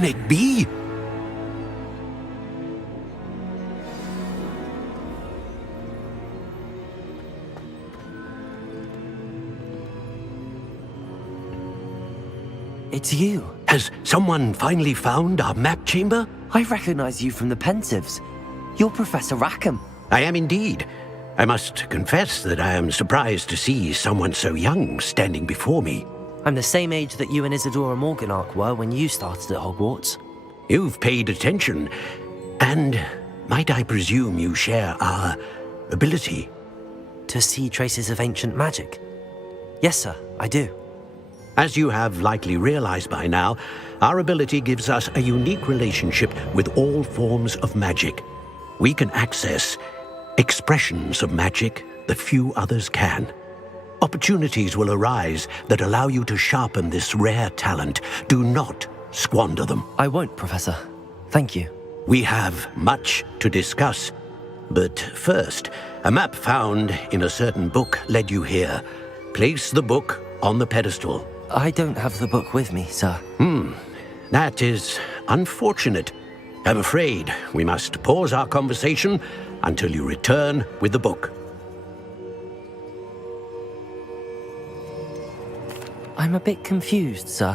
can it be? It's you. Has someone finally found our map chamber? I recognize you from the Pensives. You're Professor Rackham. I am indeed. I must confess that I am surprised to see someone so young standing before me. I'm the same age that you and Isadora Morganach were when you started at Hogwarts. You've paid attention, and might I presume you share our ability? To see traces of ancient magic? Yes, sir, I do. As you have likely realized by now, our ability gives us a unique relationship with all forms of magic. We can access expressions of magic that few others can. Opportunities will arise that allow you to sharpen this rare talent. Do not squander them. I won't, Professor. Thank you. We have much to discuss. But first, a map found in a certain book led you here. Place the book on the pedestal. I don't have the book with me, sir. That is unfortunate. I'm afraid we must pause our conversation until you return with the book. I'm a bit confused, sir.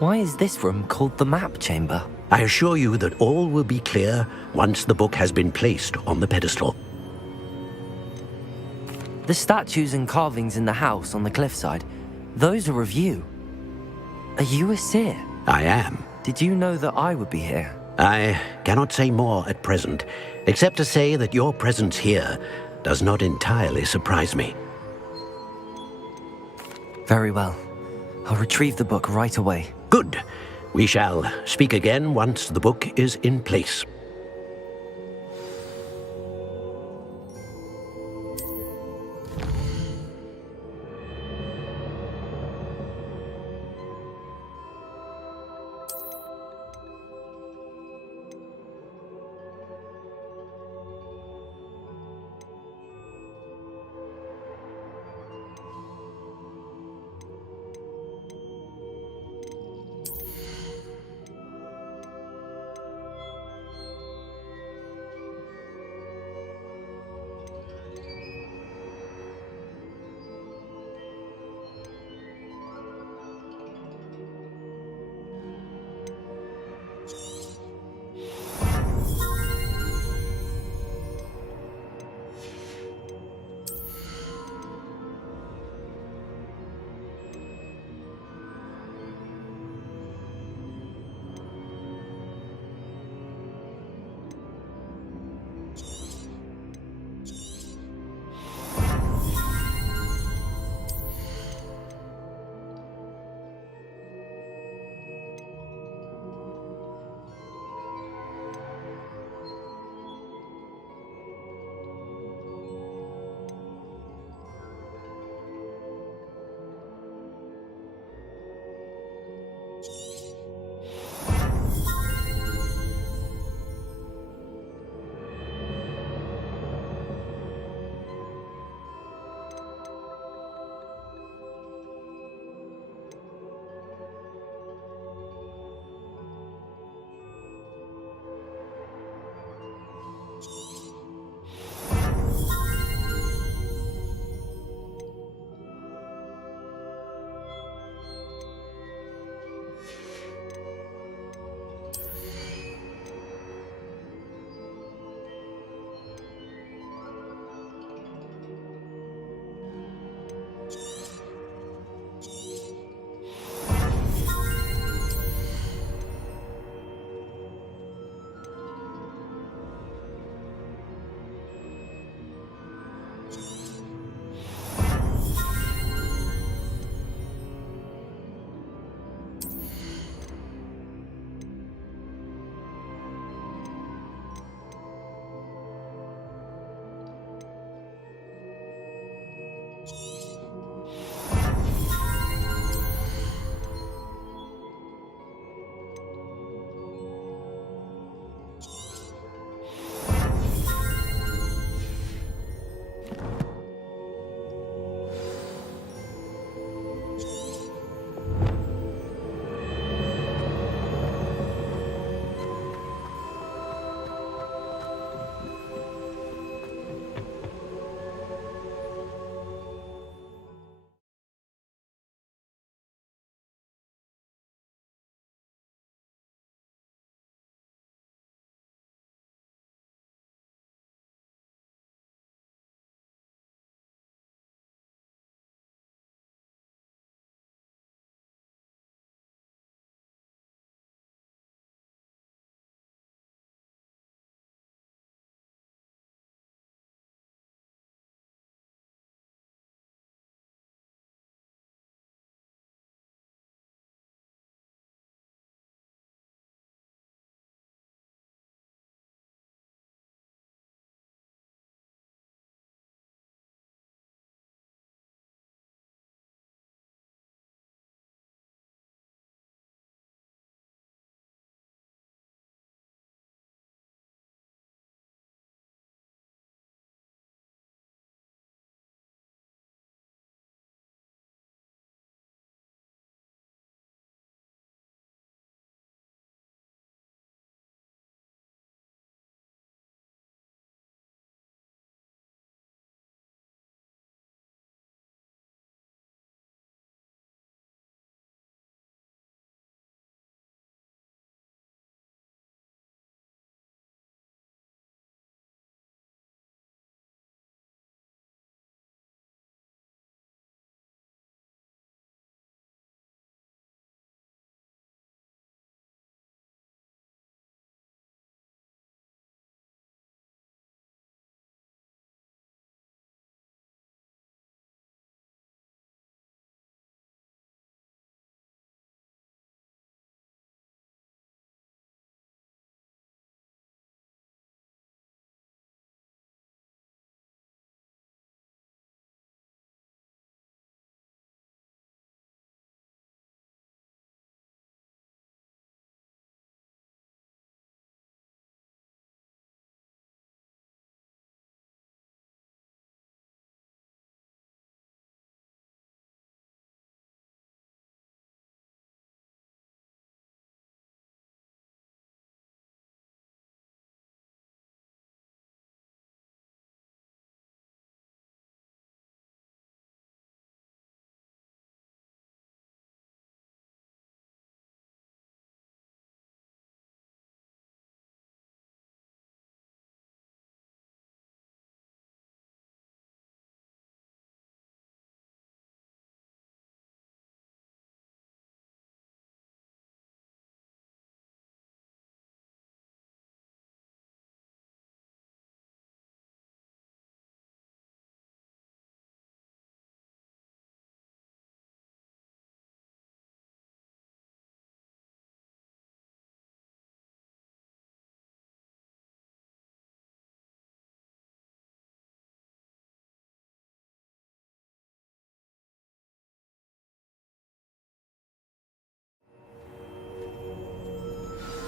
Why is this room called the map chamber? I assure you that all will be clear once the book has been placed on the pedestal. The statues and carvings in the house on the cliffside, those are of you. Are you a seer? I am. Did you know that I would be here? I cannot say more at present, except to say that your presence here does not entirely surprise me. Very well. I'll retrieve the book right away. Good. We shall speak again once the book is in place.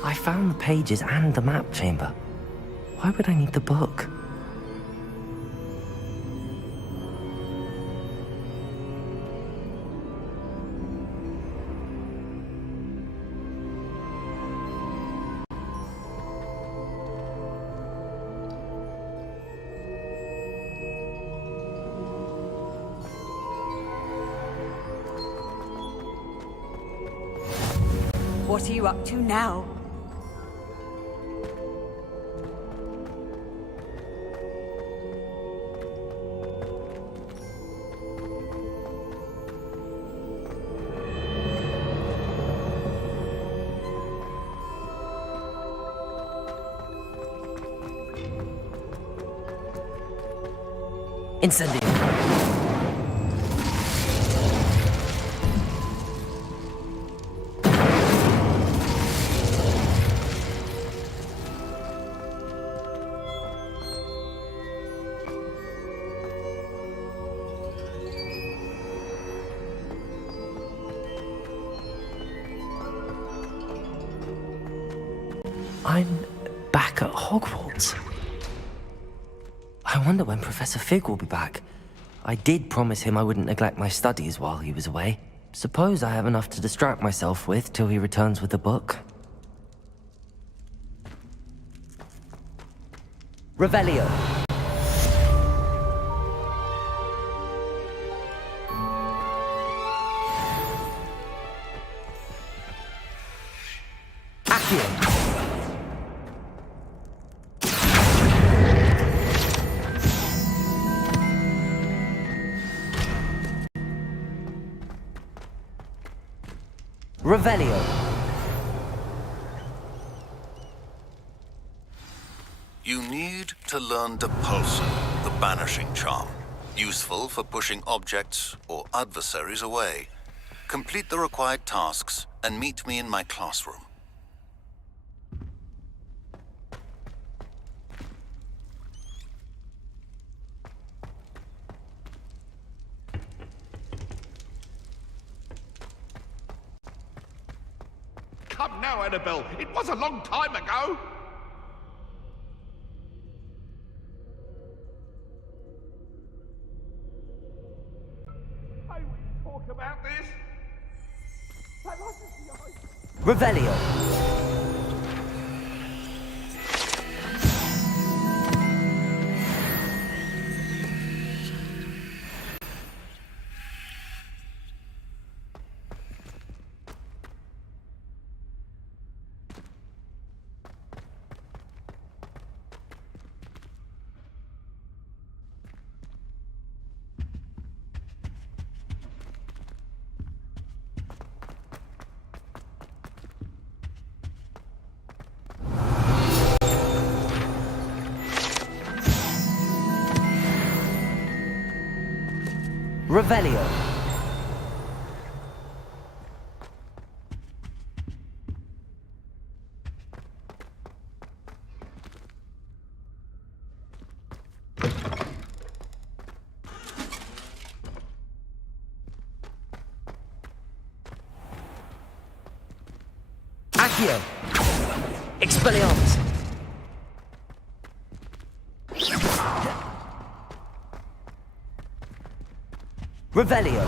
I found the pages and the map chamber. Why would I need the book? What are you up to now? Incendio. I'm back at Hogwarts. I wonder when Professor Fig will be back. I did promise him I wouldn't neglect my studies while he was away. Suppose I have enough to distract myself with till he returns with the book. Revelio. Accio. Revelio. You need to learn Depulsion, the banishing charm. Useful for pushing objects or adversaries away. Complete the required tasks and meet me in my classroom. Come now, Annabelle. It was a long time ago. I will talk about this. Revelio. Revelio. Accio. Expelliarmus. Revelio.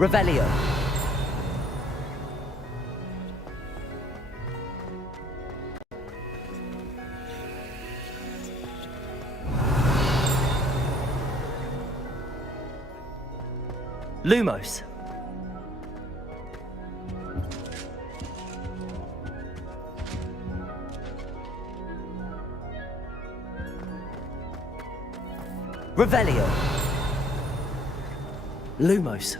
Revelio. Lumos. Revelio. Lumos.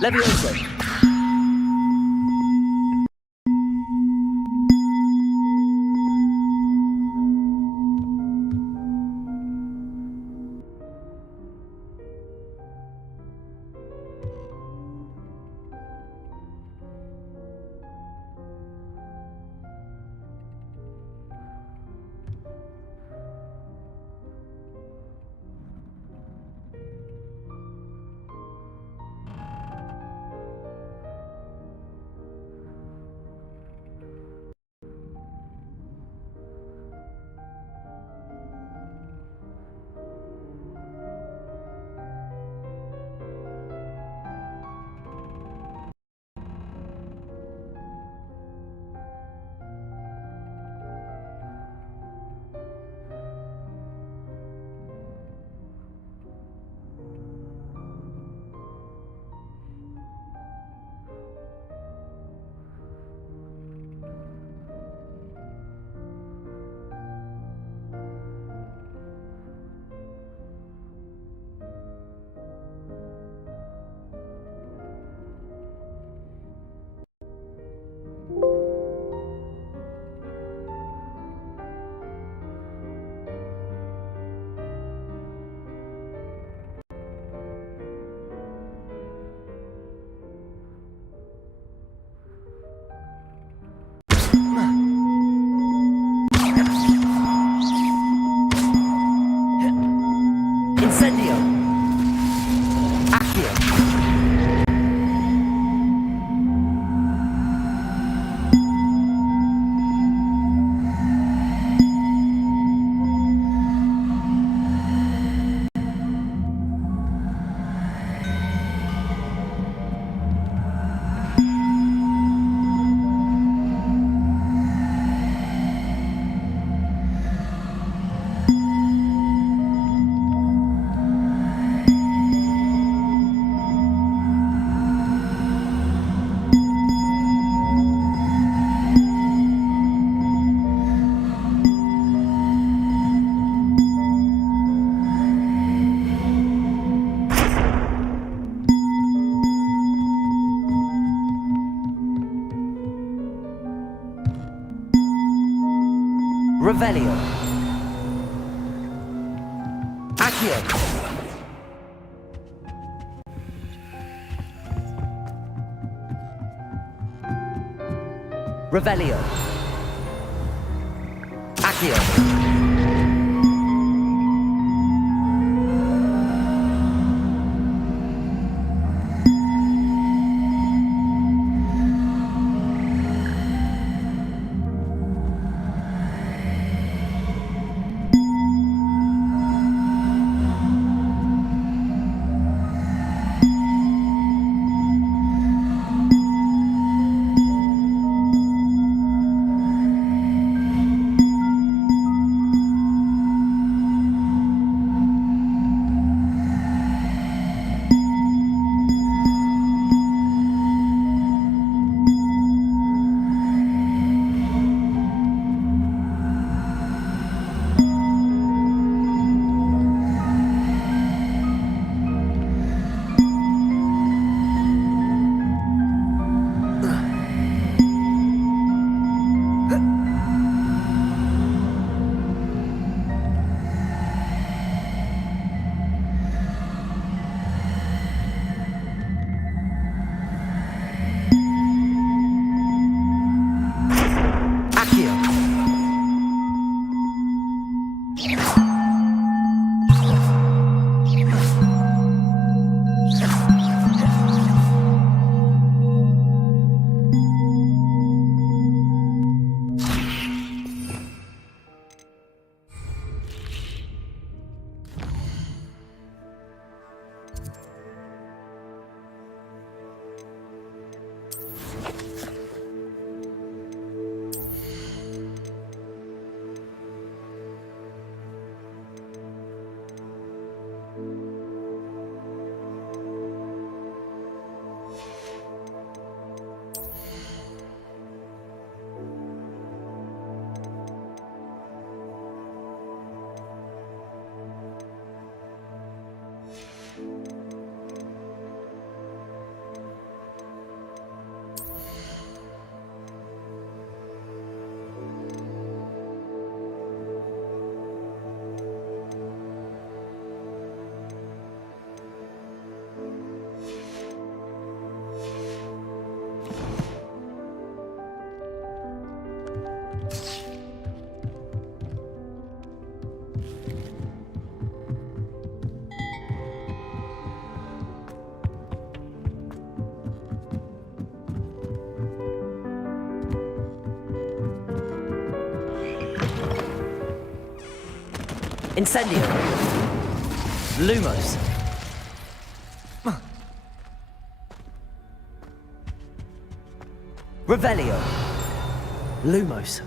Levioso. Revelio. Accio. Revelio. Accio. Incendio. Lumos. Revelio. Lumos.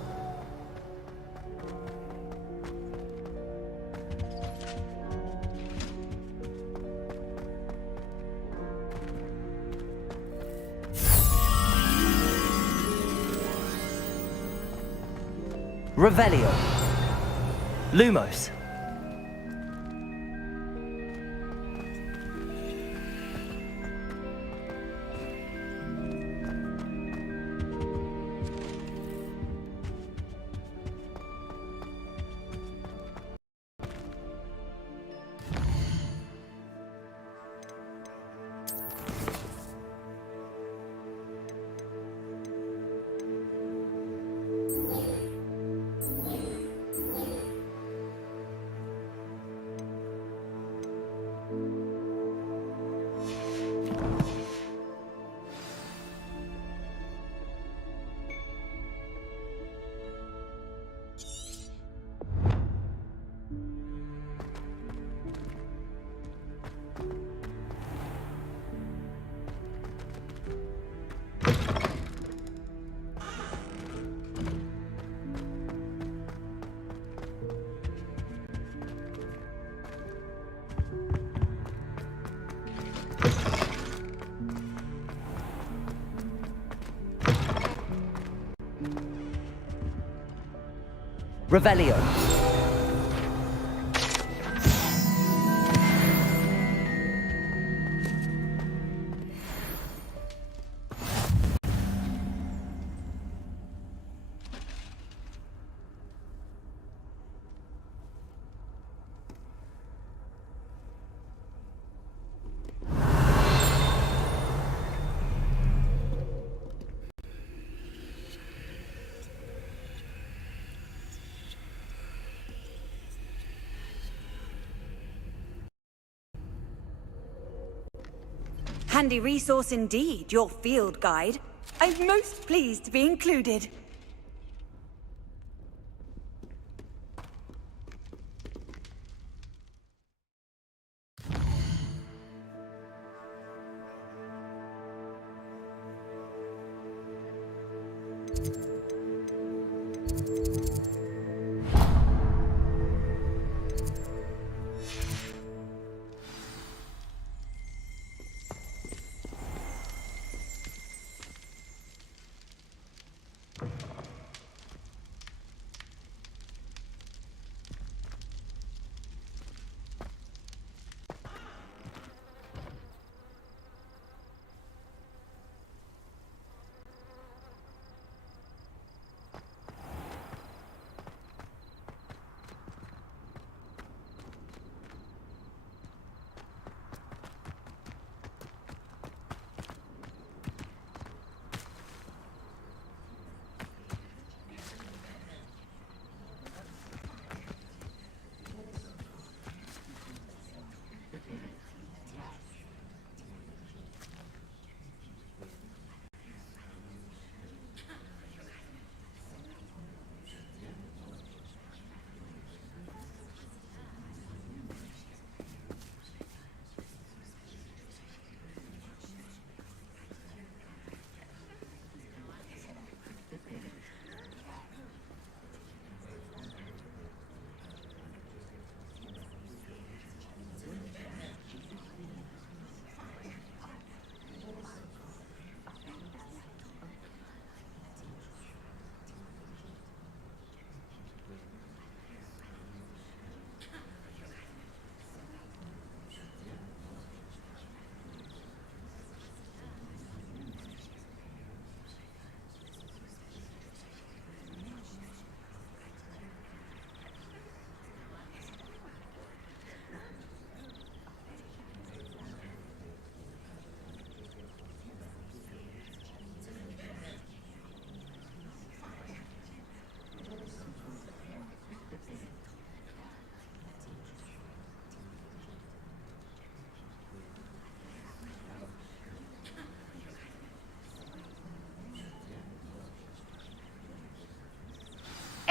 Revelio. Lumos. Revelio. Handy resource indeed, your field guide. I'm most pleased to be included.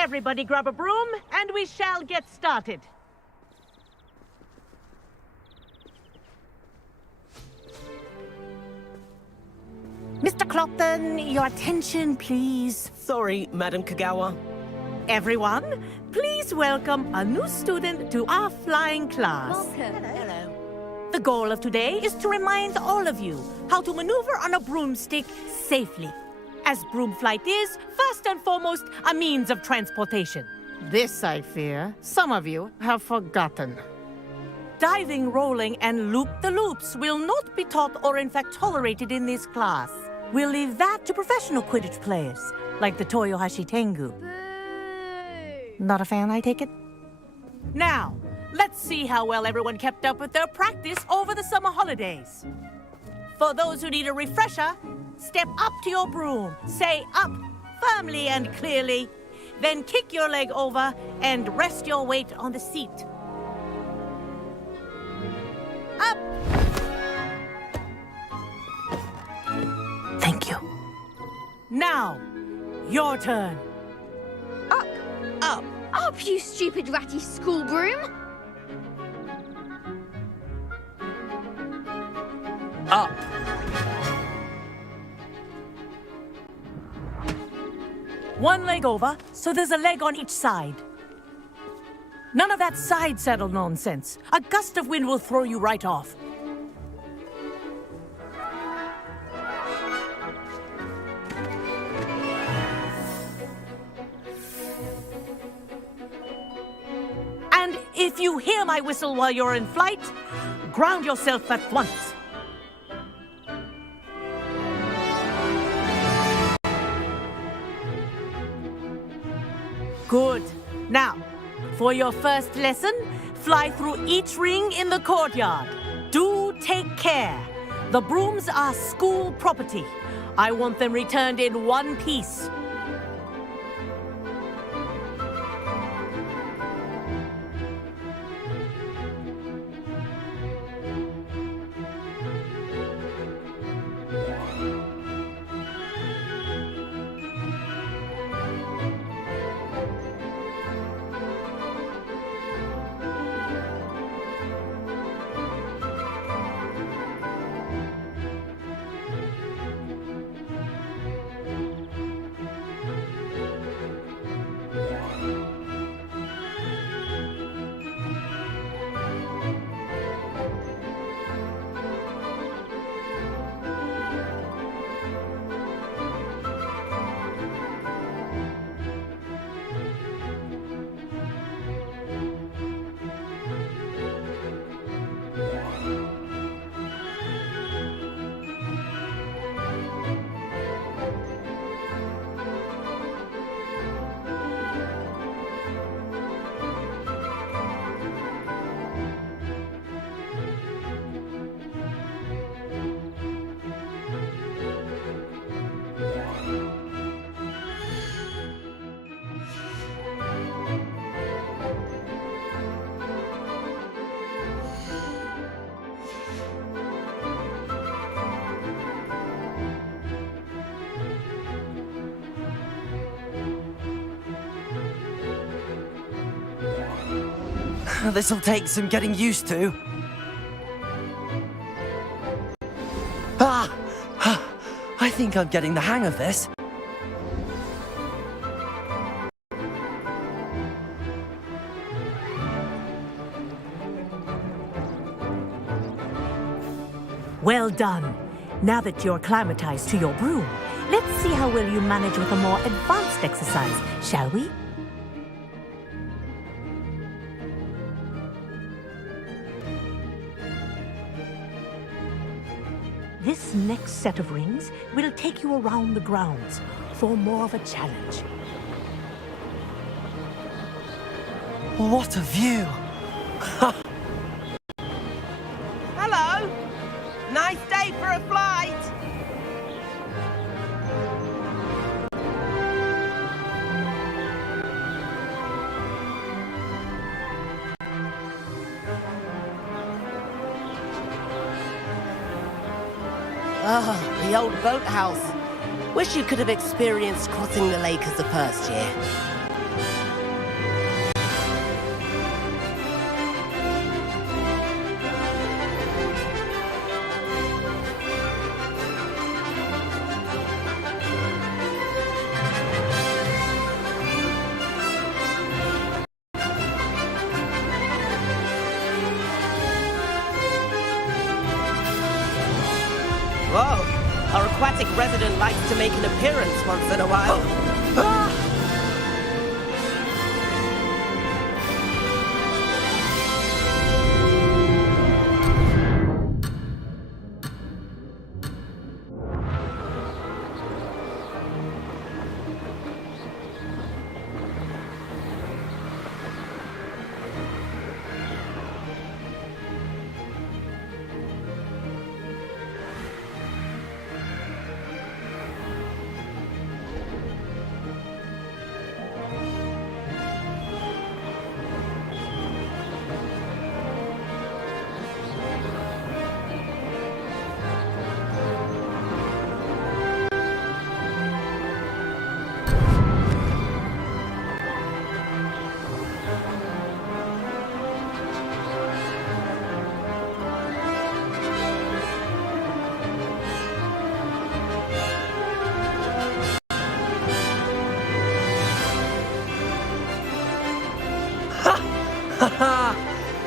Everybody grab a broom, and we shall get started. Mr. Clopton, your attention, please. Sorry, Madam Kagawa. Everyone, please welcome a new student to our flying class. Hello. The goal of today is to remind all of you how to maneuver on a broomstick safely. As broom flight is, first and foremost, a means of transportation. This, I fear, some of you have forgotten. Diving, rolling, and loop-the-loops will not be taught or in fact tolerated in this class. We'll leave that to professional Quidditch players, like the Toyohashi Tengu. Not a fan, I take it? Now, let's see how well everyone kept up with their practice over the summer holidays. For those who need a refresher, step up to your broom, say up firmly and clearly, then kick your leg over and rest your weight on the seat. Up! Thank you. Now, your turn. Up! Up! Up, you stupid ratty school broom! Up! One leg over, so there's a leg on each side. None of that side saddle nonsense. A gust of wind will throw you right off. And if you hear my whistle while you're in flight, ground yourself at once. Good. Now, for your first lesson, fly through each ring in the courtyard. Do take care. The brooms are school property. I want them returned in one piece. This'll take some getting used to. Ah! I think I'm getting the hang of this. Well done. Now that you're acclimatized to your broom, let's see how well you manage with a more advanced exercise, shall we? This next set of rings will take you around the grounds for more of a challenge. What a view! Hello! Nice day for a flight! Oh, the old boathouse. Wish you could have experienced crossing the lake as a first year. Whoa! Our aquatic resident likes to make an appearance once in a while.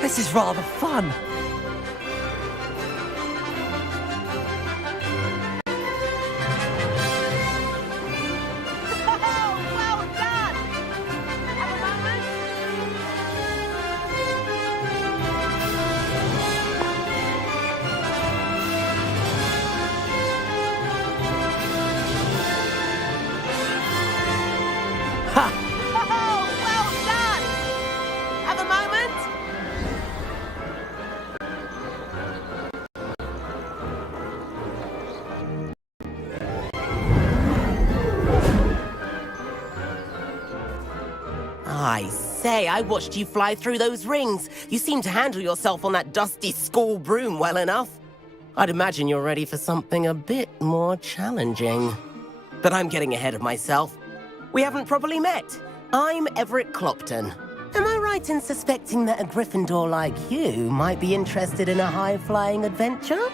This is rather fun. Well done! Have a moment? Oh, well done! Have a moment? I say, I watched you fly through those rings. You seem to handle yourself on that dusty school broom well enough. I'd imagine you're ready for something a bit more challenging. But I'm getting ahead of myself. We haven't properly met. I'm Everett Clopton. Am I right in suspecting that a Gryffindor like you might be interested in a high-flying adventure?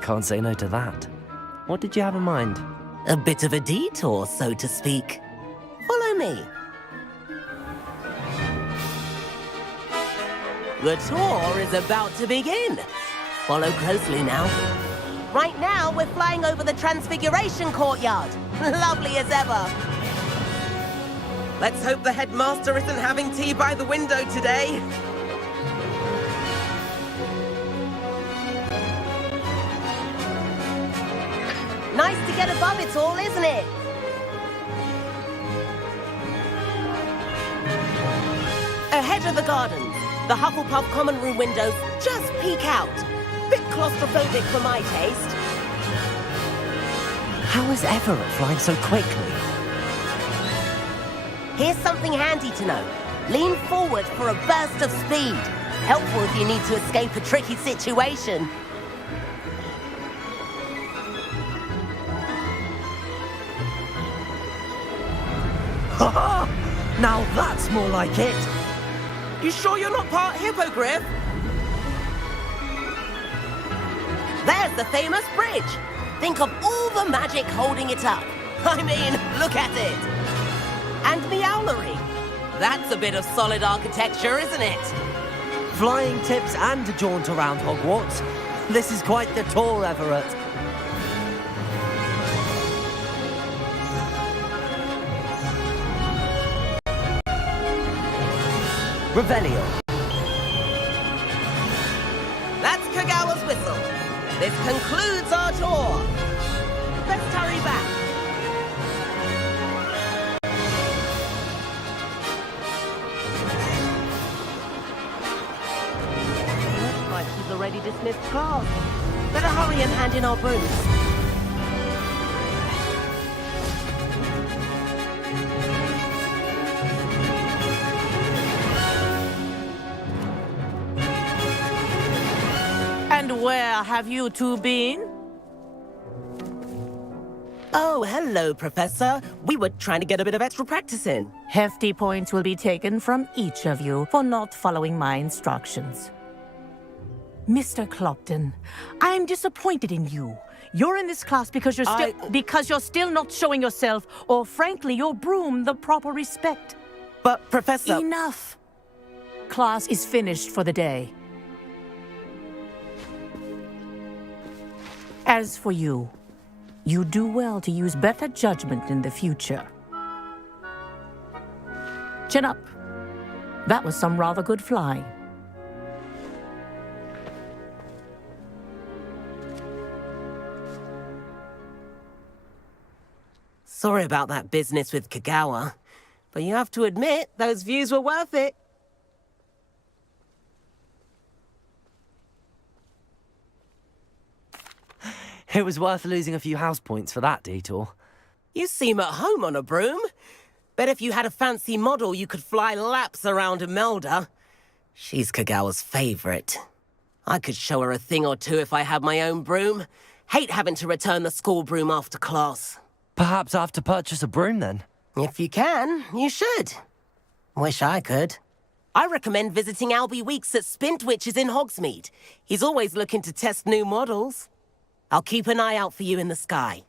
Can't say no to that. What did you have in mind? A bit of a detour, so to speak. Follow me. The tour is about to begin. Follow closely now. Right now, we're flying over the Transfiguration Courtyard. Lovely as ever. Let's hope the headmaster isn't having tea by the window today. Nice to get above it all, isn't it? Ahead of the gardens, the Hufflepuff common room windows just peek out. Bit claustrophobic for my taste. How is Everett flying so quickly? Here's something handy to know. Lean forward for a burst of speed. Helpful if you need to escape a tricky situation. Now that's more like it. You sure you're not part hippogriff? There's the famous bridge. Think of all the magic holding it up. I mean, look at it. And the owlery. That's a bit of solid architecture, isn't it? Flying tips and a jaunt around Hogwarts. This is quite the tour, Everett. Revelio. That's Kagawa's whistle. This concludes our tour. Let's hurry back. Looks like she's already dismissed class. Better hurry and hand in our brooms. And where have you two been? Oh, hello, Professor. We were trying to get a bit of extra practice in. Hefty points will be taken from each of you for not following my instructions. Mr. Clopton, I'm disappointed in you. You're in this class because you're still not showing yourself, or frankly, your broom the proper respect. But, Professor... Enough. Class is finished for the day. As for you, you do well to use better judgment in the future. Chin up. That was some rather good flying. Sorry about that business with Kagawa, but you have to admit, those views were worth it. It was worth losing a few house points for that detour. You seem at home on a broom. Bet if you had a fancy model, you could fly laps around Imelda. She's Kagawa's favorite. I could show her a thing or two if I had my own broom. Hate having to return the school broom after class. Perhaps I have to purchase a broom then. If you can, you should. Wish I could. I recommend visiting Albie Weeks at Spintwitches in Hogsmeade. He's always looking to test new models. I'll keep an eye out for you in the sky.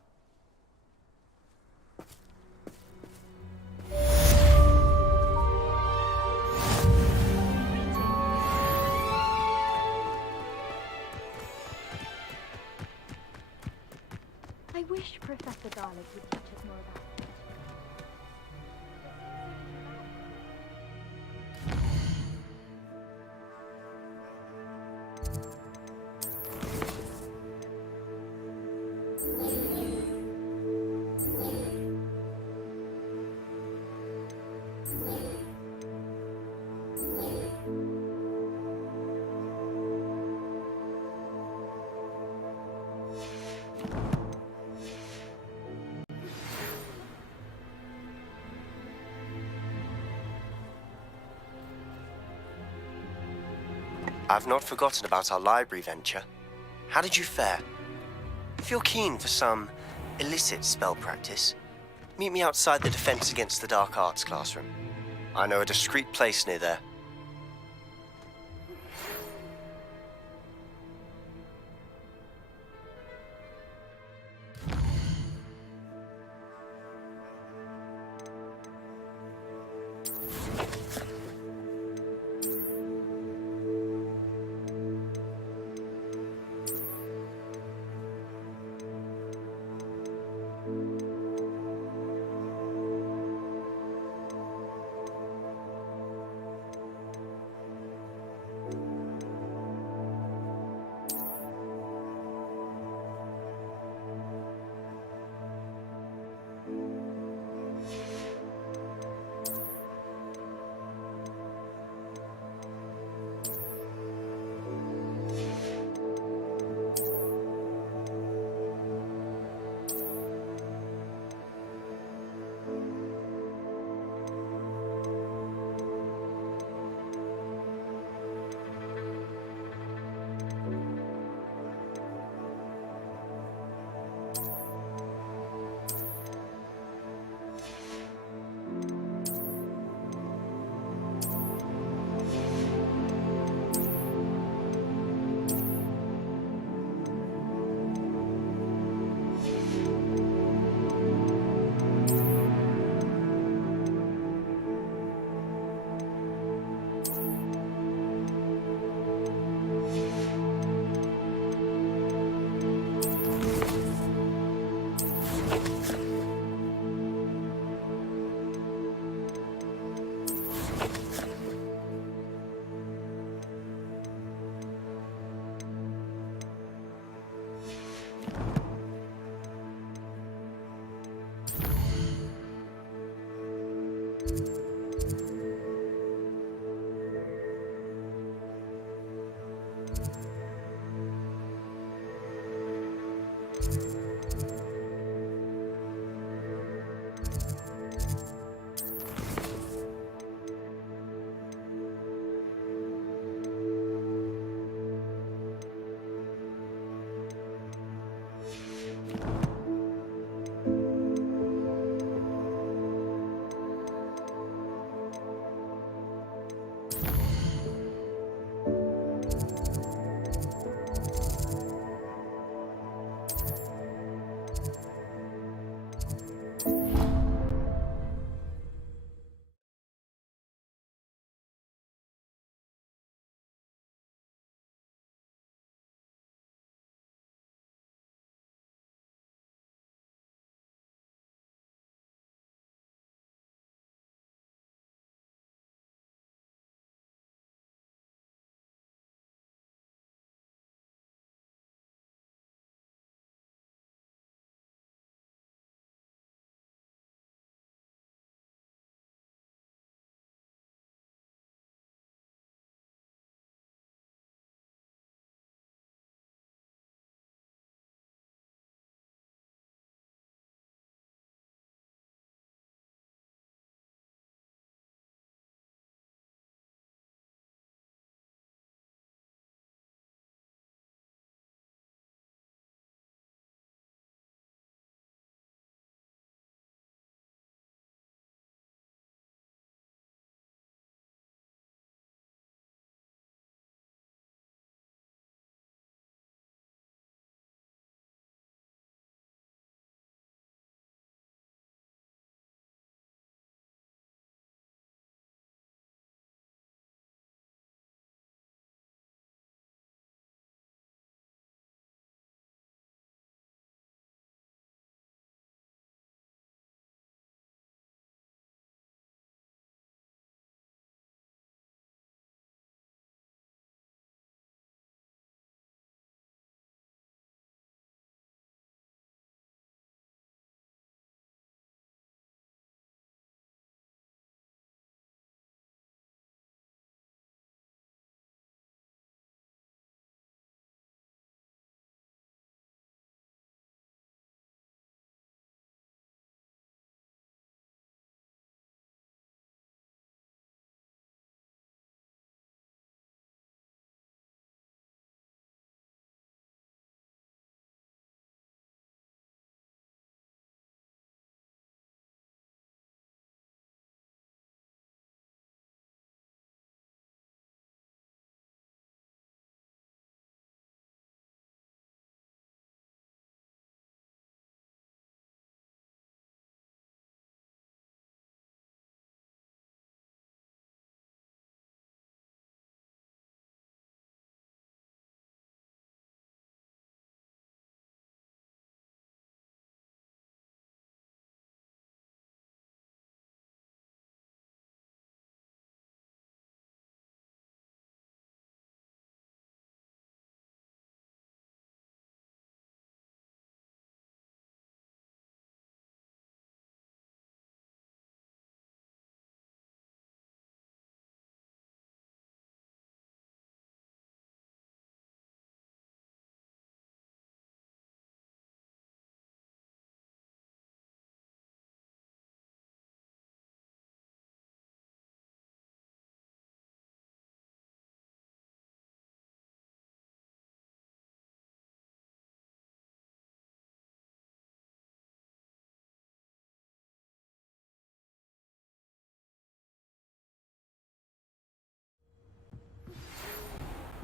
I wish Professor Garlick would teach us more about it. I've not forgotten about our library venture. How did you fare? If you're keen for some illicit spell practice, meet me outside the Defense Against the Dark Arts classroom. I know a discreet place near there.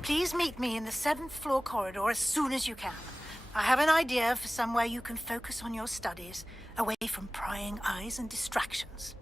Please meet me in the 7th floor corridor as soon as you can. I have an idea for somewhere you can focus on your studies, away from prying eyes and distractions.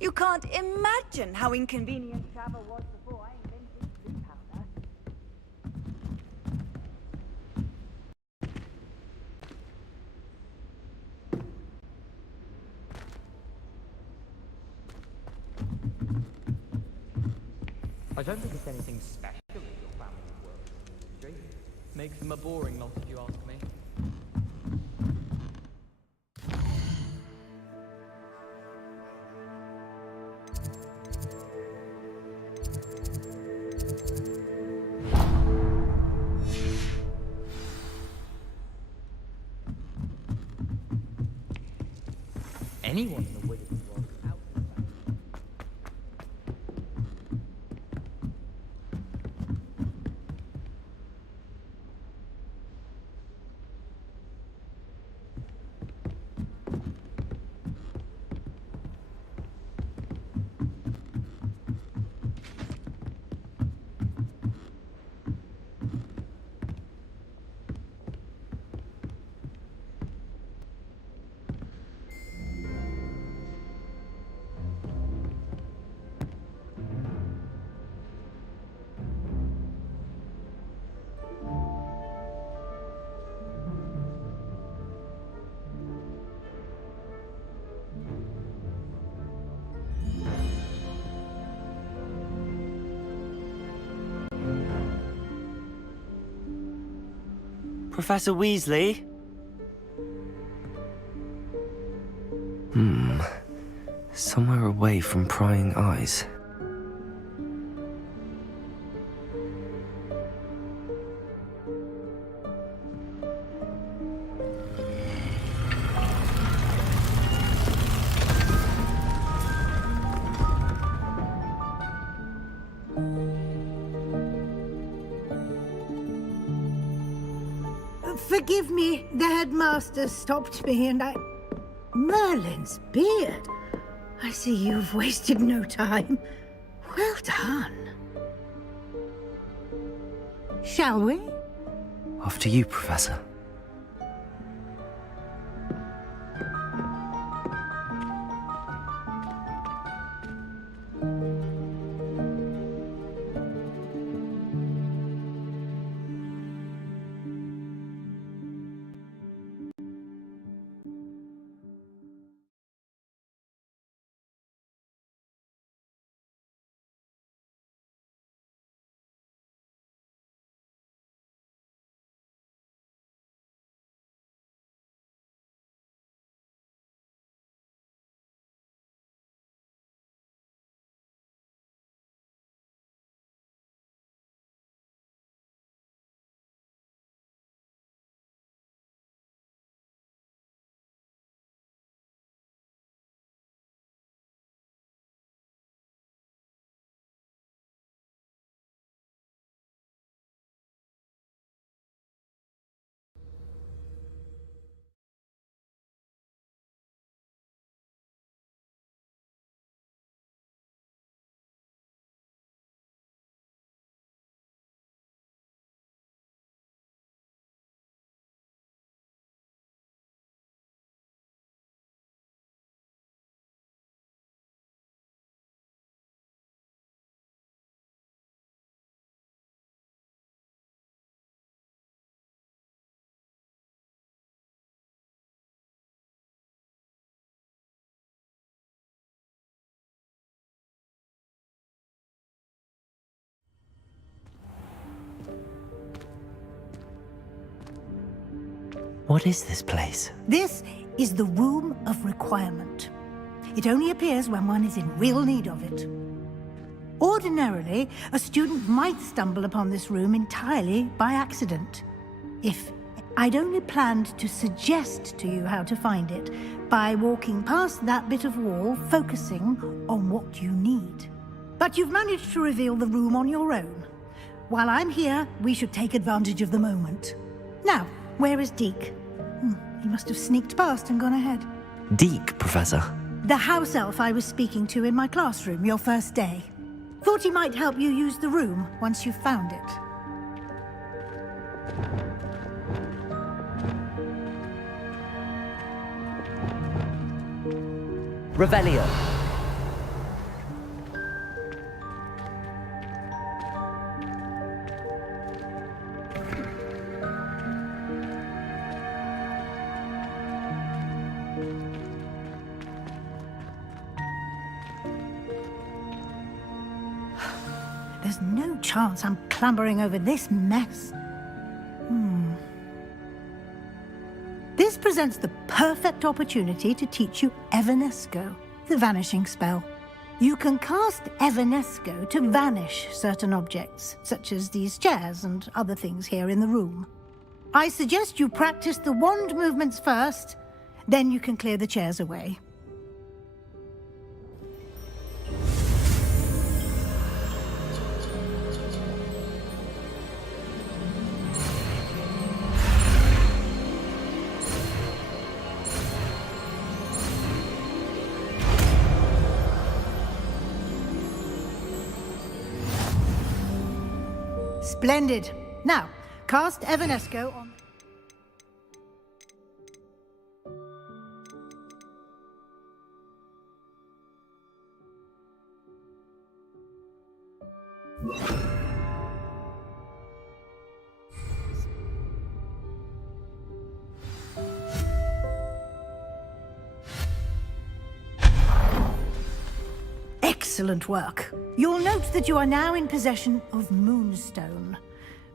You can't imagine how inconvenient travel was before I invented blue powder. I don't think it's anything special that your family works in the industry. Makes them a boring lot, if you ask me. Anyone in the wizarding world out there. Professor Weasley? Somewhere away from prying eyes. Forgive me, the headmaster stopped me and I... Merlin's beard. I see you've wasted no time. Well done. Shall we? After you, Professor. What is this place? This is the Room of Requirement. It only appears when one is in real need of it. Ordinarily, a student might stumble upon this room entirely by accident. I'd only planned to suggest to you how to find it by walking past that bit of wall, focusing on what you need. But you've managed to reveal the room on your own. While I'm here, we should take advantage of the moment. Now, where is Deke? He must have sneaked past and gone ahead. Deke, Professor. The house elf I was speaking to in my classroom your first day. Thought he might help you use the room once you've found it. Revelio. There's no chance I'm clambering over this mess. This presents the perfect opportunity to teach you Evanesco, the vanishing spell. You can cast Evanesco to vanish certain objects, such as these chairs and other things here in the room. I suggest you practice the wand movements first, then you can clear the chairs away. Splendid. Now, cast Evanesco on... Excellent work. You'll note that you are now in possession of Moonstone.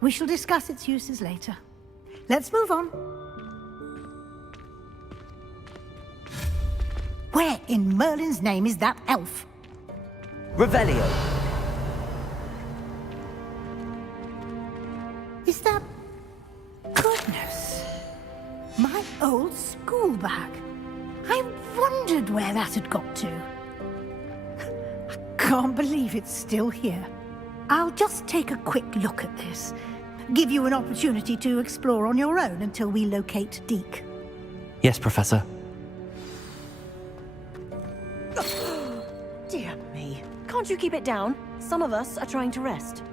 We shall discuss its uses later. Let's move on. Where in Merlin's name is that elf? Revelio. Is that... Goodness! My old school bag. I wondered where that had got to. Can't believe it's still here. I'll just take a quick look at this. Give you an opportunity to explore on your own until we locate Deke. Yes, Professor. Dear me. Can't you keep it down? Some of us are trying to rest.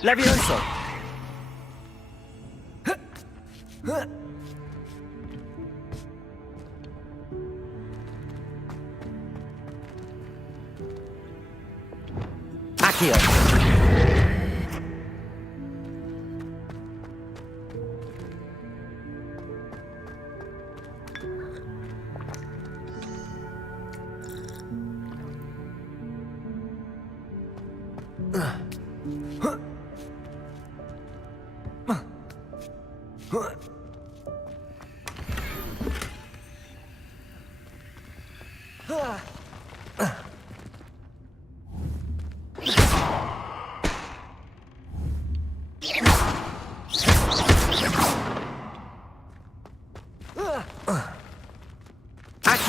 Levioso! Accio!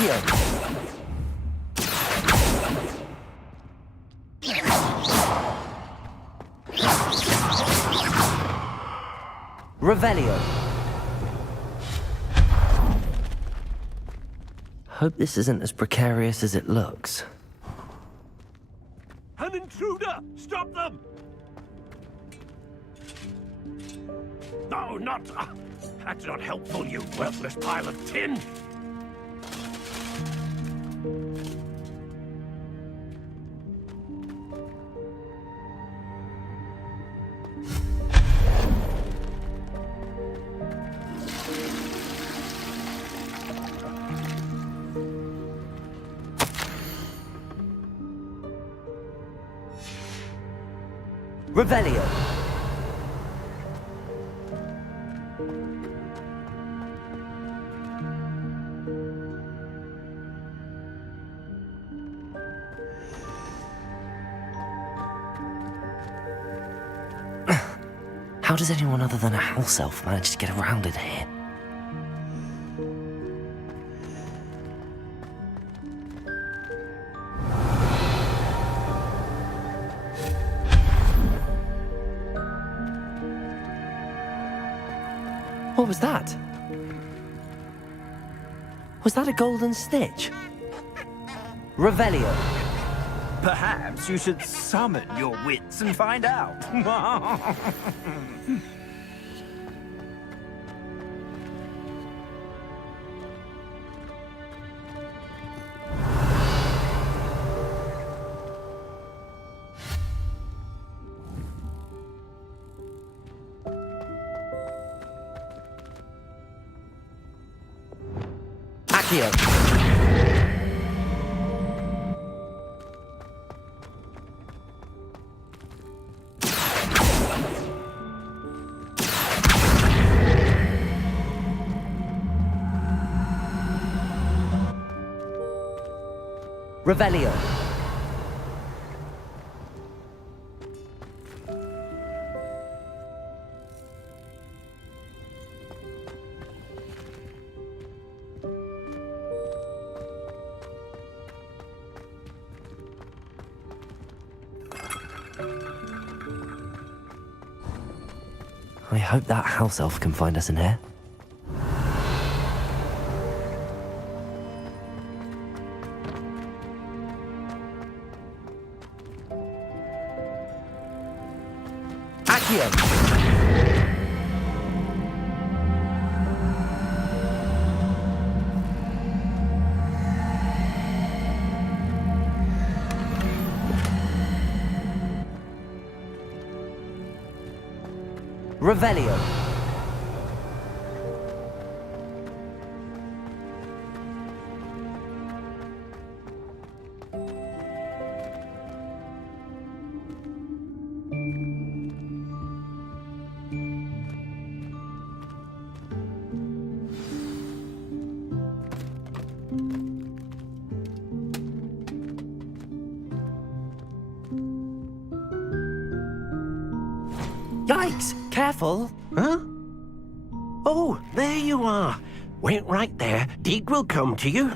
Accio! Revelio. Hope this isn't as precarious as it looks. An intruder! Stop them! No, not... that's not helpful, you worthless pile of tin! Revelio. How does anyone other than a house elf manage to get around in here? What was that? Was that a golden snitch? Revelio. Perhaps you should summon your wits and find out. Accio. Revelio. I hope that house elf can find us in here. Accio! Revelio. Yikes! Careful! Huh? Oh, there you are. Wait right there. Deke will come to you.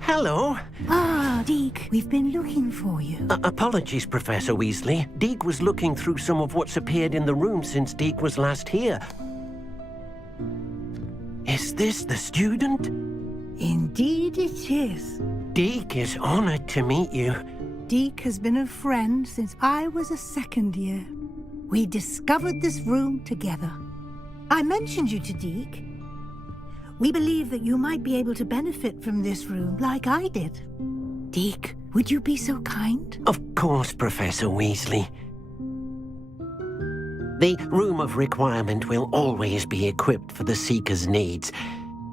Hello. Ah, Deke, we've been looking for you. Apologies, Professor Weasley. Deke was looking through some of what's appeared in the room since Deke was last here. Is this the student? Indeed it is. Deke is honored to meet you. Deke has been a friend since I was a second year. We discovered this room together. I mentioned you to Deke. We believe that you might be able to benefit from this room like I did. Deke, would you be so kind? Of course, Professor Weasley. The Room of Requirement will always be equipped for the Seeker's needs.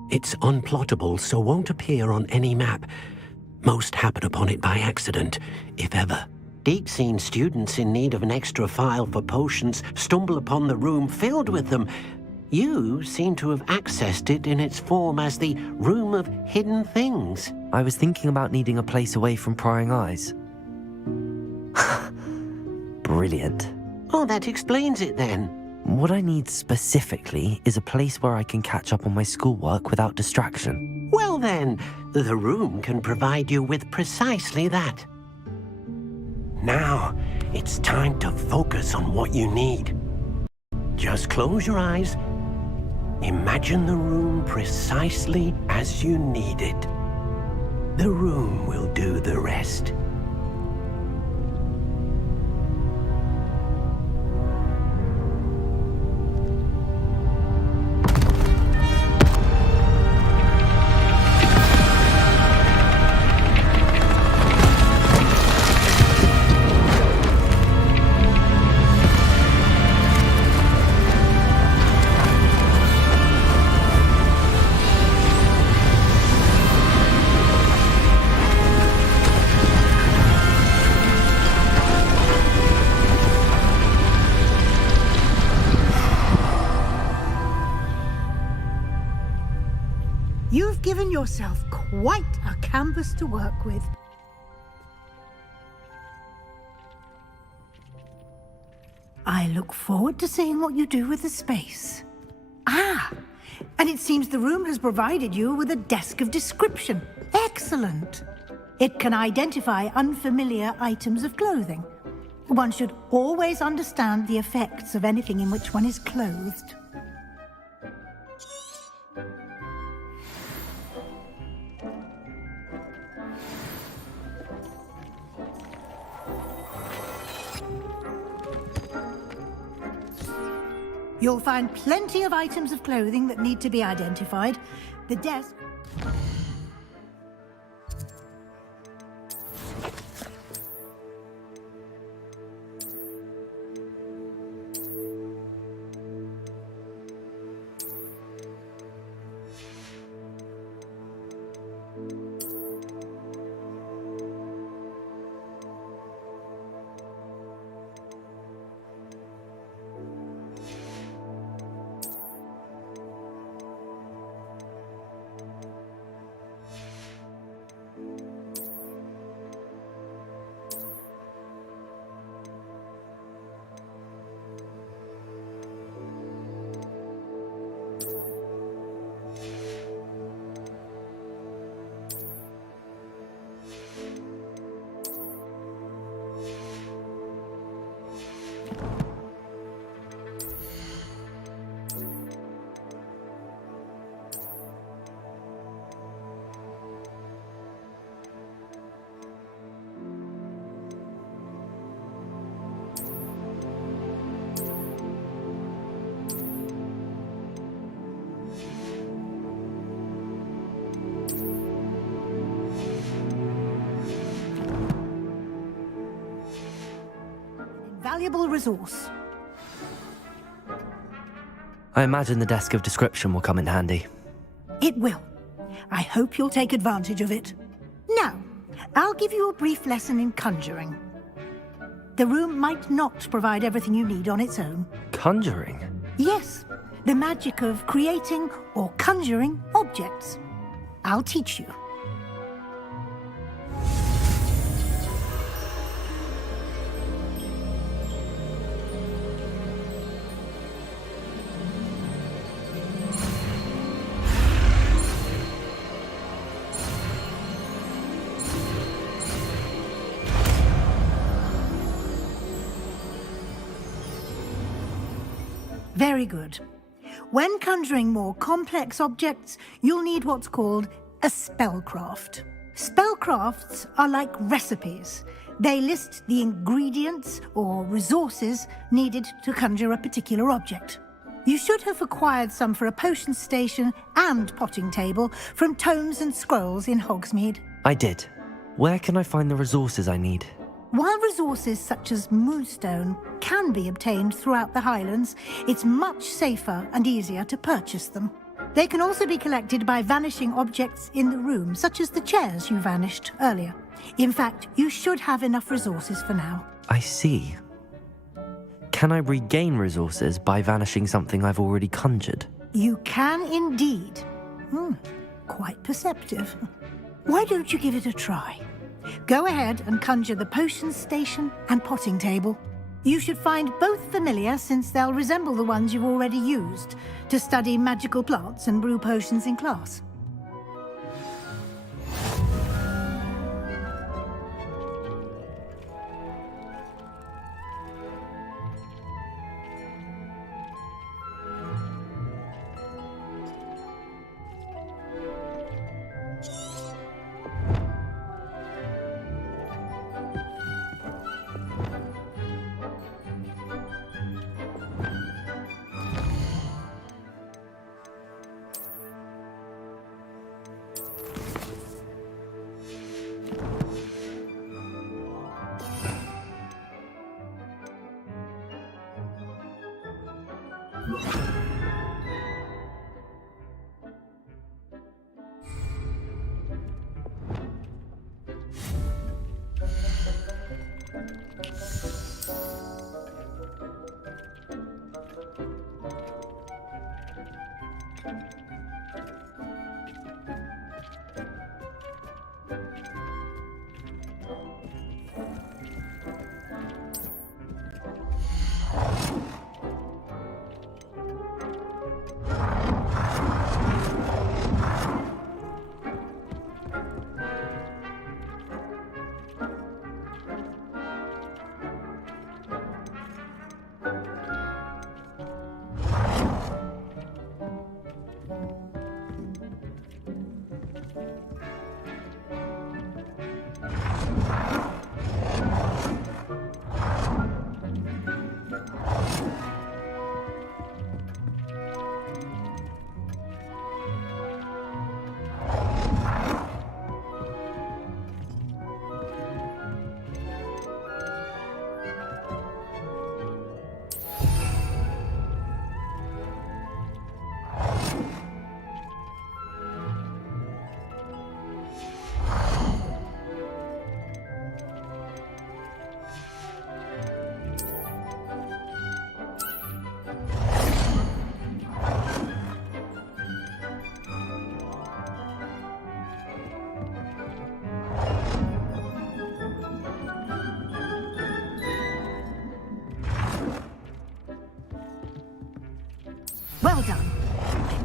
It's unplottable, so won't appear on any map. Most happen upon it by accident, if ever. Deke's seen students in need of an extra file for potions stumble upon the room filled with them. You seem to have accessed it in its form as the Room of Hidden Things. I was thinking about needing a place away from prying eyes. Brilliant. Oh, that explains it then. What I need specifically is a place where I can catch up on my schoolwork without distraction. Well then, the room can provide you with precisely that. Now, it's time to focus on what you need. Just close your eyes. Imagine the room precisely as you need it. The room will do the rest. You've given yourself quite a canvas to work with. I look forward to seeing what you do with the space. Ah, and it seems the room has provided you with a desk of description. Excellent. It can identify unfamiliar items of clothing. One should always understand the effects of anything in which one is clothed. You'll find plenty of items of clothing that need to be identified. The desk... Valuable resource. I imagine the desk of description will come in handy. It will. I hope you'll take advantage of it. Now, I'll give you a brief lesson in conjuring. The room might not provide everything you need on its own. Conjuring? Yes, the magic of creating or conjuring objects. I'll teach you. Very good. When conjuring more complex objects, you'll need what's called a spellcraft. Spellcrafts are like recipes. They list the ingredients or resources needed to conjure a particular object. You should have acquired some for a potion station and potting table from tomes and scrolls in Hogsmeade. I did. Where can I find the resources I need? While resources such as moonstone can be obtained throughout the Highlands, it's much safer and easier to purchase them. They can also be collected by vanishing objects in the room, such as the chairs you vanished earlier. In fact, you should have enough resources for now. I see. Can I regain resources by vanishing something I've already conjured? You can indeed. Quite perceptive. Why don't you give it a try? Go ahead and conjure the potion station and potting table. You should find both familiar, since they'll resemble the ones you've already used to study magical plants and brew potions in class. Well done.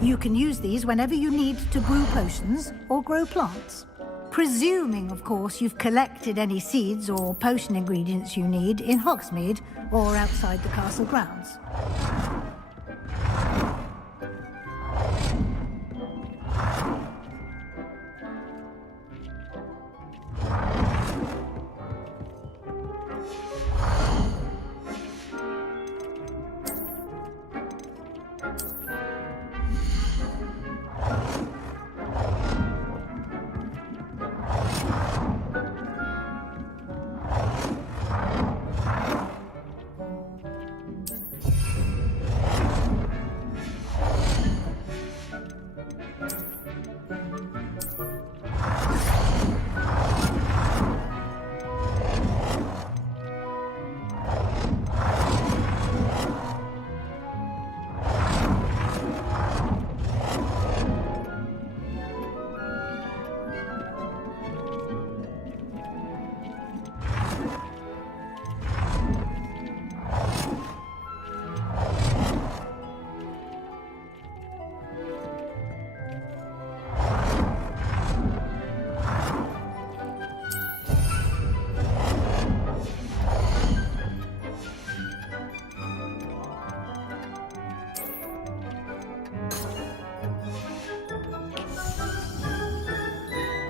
You can use these whenever you need to brew potions or grow plants. Presuming, of course, you've collected any seeds or potion ingredients you need in Hogsmeade or outside the castle grounds.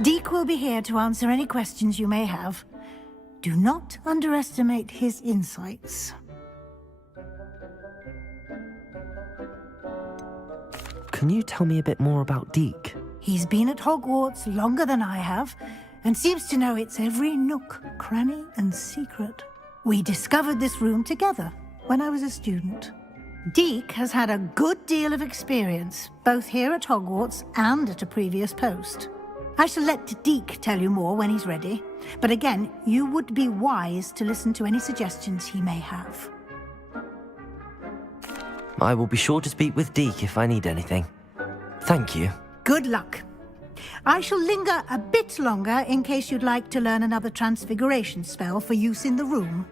Deek will be here to answer any questions you may have. Do not underestimate his insights. Can you tell me a bit more about Deek? He's been at Hogwarts longer than I have, and seems to know its every nook, cranny, and secret. We discovered this room together when I was a student. Deek has had a good deal of experience, both here at Hogwarts and at a previous post. I shall let Deek tell you more when he's ready, but again, you would be wise to listen to any suggestions he may have. I will be sure to speak with Deek if I need anything. Thank you. Good luck. I shall linger a bit longer in case you'd like to learn another transfiguration spell for use in the room.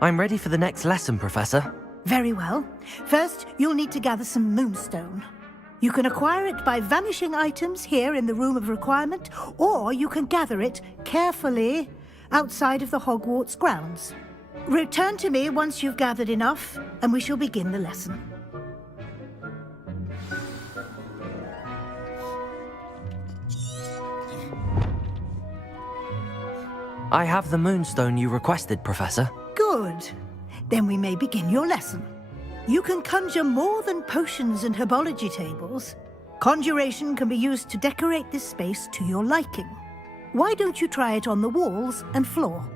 I'm ready for the next lesson, Professor. Very well. First, you'll need to gather some moonstone. You can acquire it by vanishing items here in the Room of Requirement, or you can gather it carefully outside of the Hogwarts grounds. Return to me once you've gathered enough, and we shall begin the lesson. I have the moonstone you requested, Professor. Good. Then we may begin your lesson. You can conjure more than potions and herbology tables. Conjuration can be used to decorate this space to your liking. Why don't you try it on the walls and floor?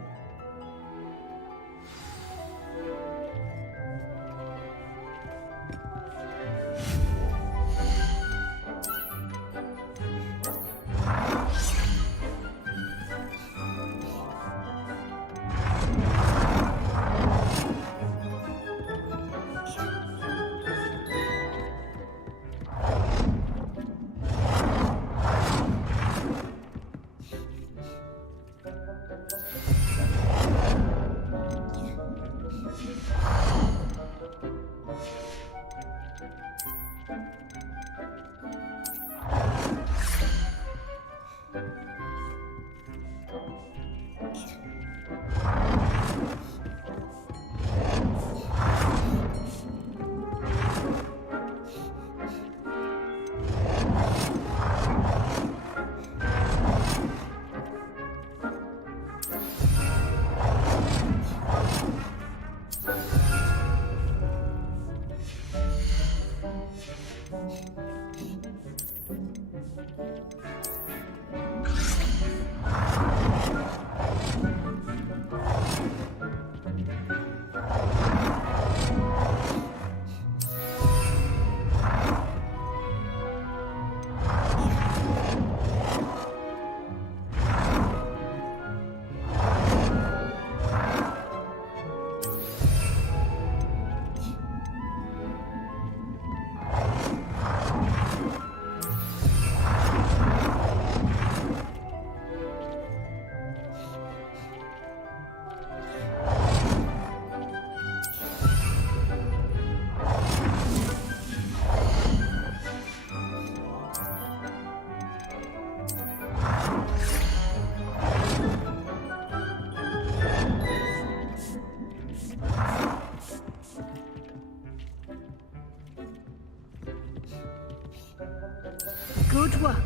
Good work.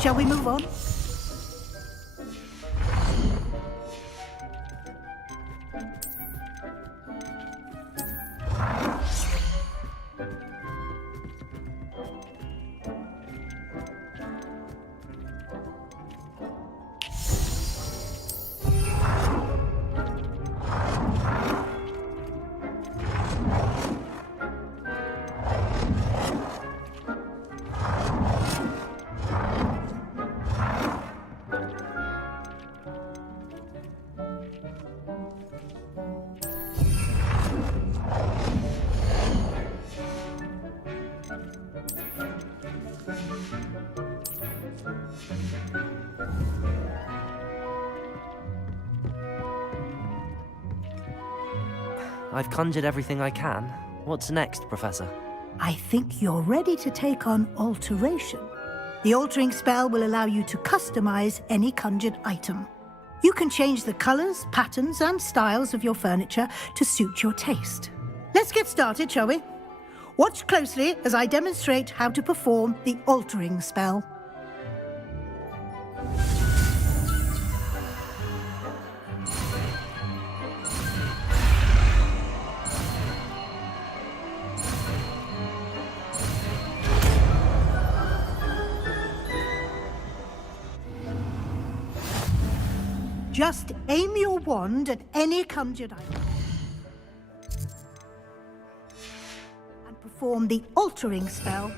Shall we move on? I've conjured everything I can. What's next, Professor? I think you're ready to take on alteration. The altering spell will allow you to customize any conjured item. You can change the colors, patterns, and styles of your furniture to suit your taste. Let's get started, shall we? Watch closely as I demonstrate how to perform the altering spell. Just aim your wand at any conjured item and perform the altering spell.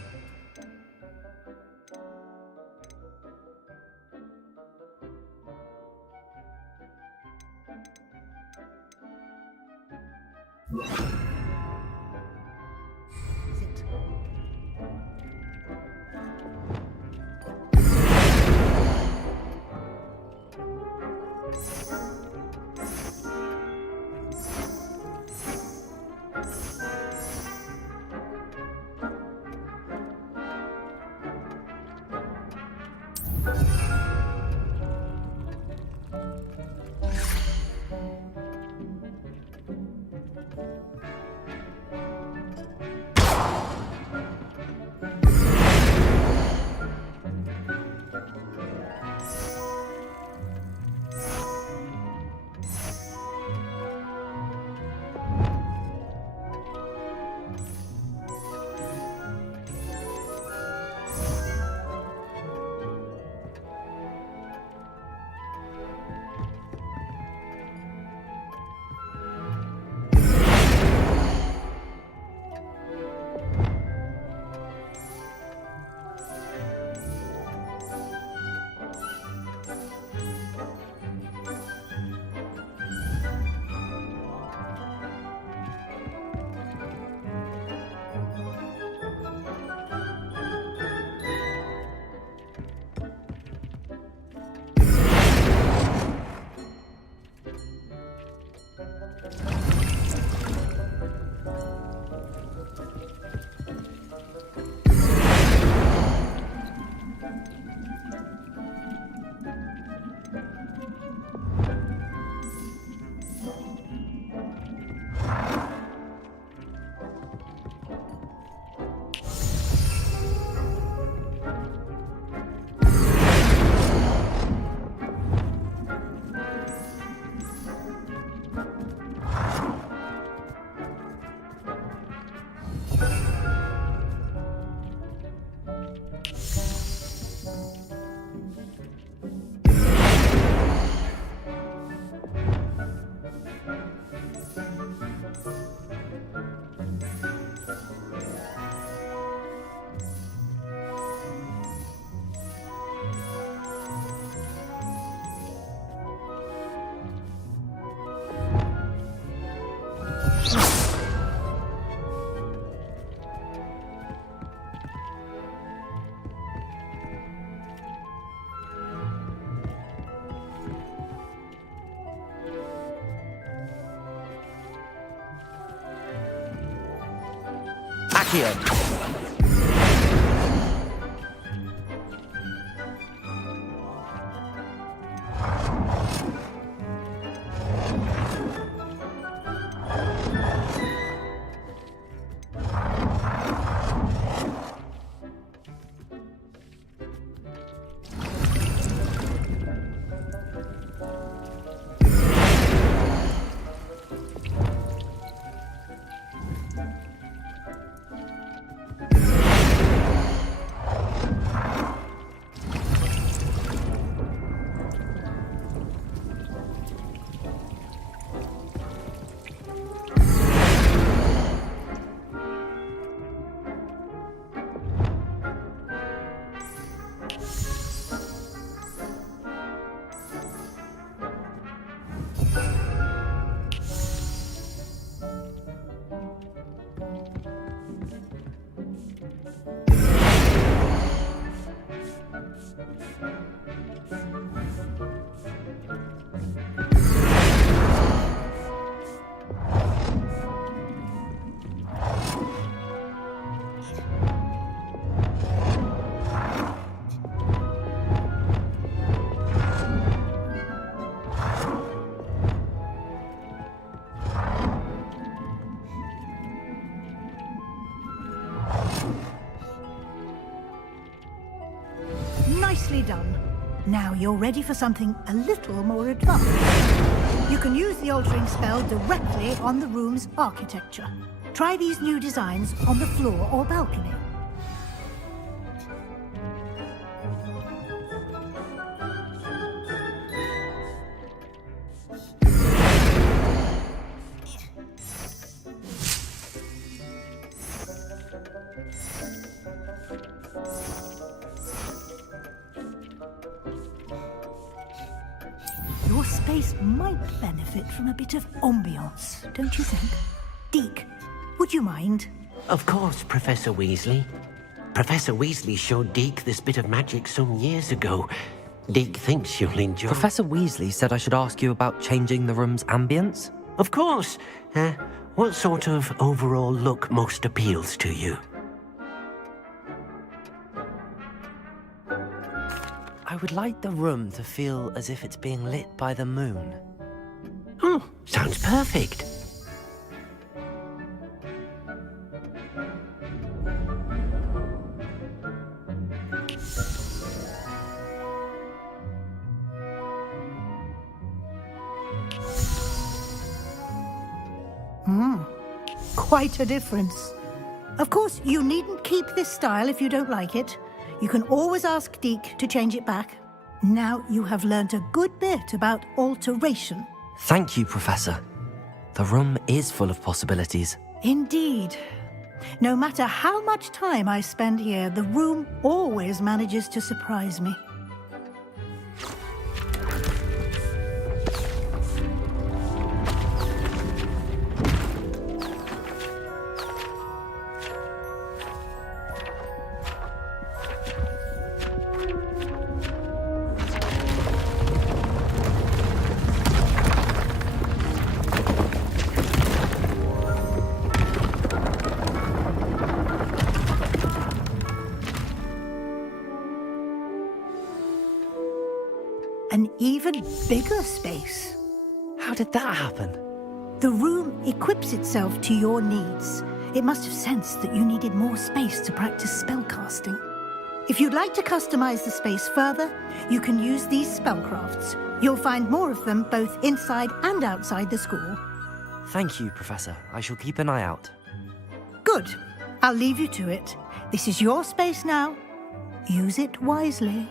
Accio. Nicely done. Now you're ready for something a little more advanced. You can use the altering spell directly on the room's architecture. Try these new designs on the floor or balcony. Your space might benefit from a bit of ambiance, don't you think? Deke, would you mind? Of course, Professor Weasley. Professor Weasley showed Deke this bit of magic some years ago. Deke thinks you'll enjoy... Professor Weasley said I should ask you about changing the room's ambience? Of course. What sort of overall look most appeals to you? I would like the room to feel as if it's being lit by the moon. Oh, sounds perfect. Quite a difference. Of course, you needn't keep this style if you don't like it. You can always ask Deke to change it back. Now you have learnt a good bit about alteration. Thank you, Professor. The room is full of possibilities. Indeed. No matter how much time I spend here, the room always manages to surprise me. An even bigger space. How did that happen? The room equips itself to your needs. It must have sensed that you needed more space to practice spellcasting. If you'd like to customize the space further, you can use these spellcrafts. You'll find more of them both inside and outside the school. Thank you, Professor. I shall keep an eye out. Good. I'll leave you to it. This is your space now. Use it wisely.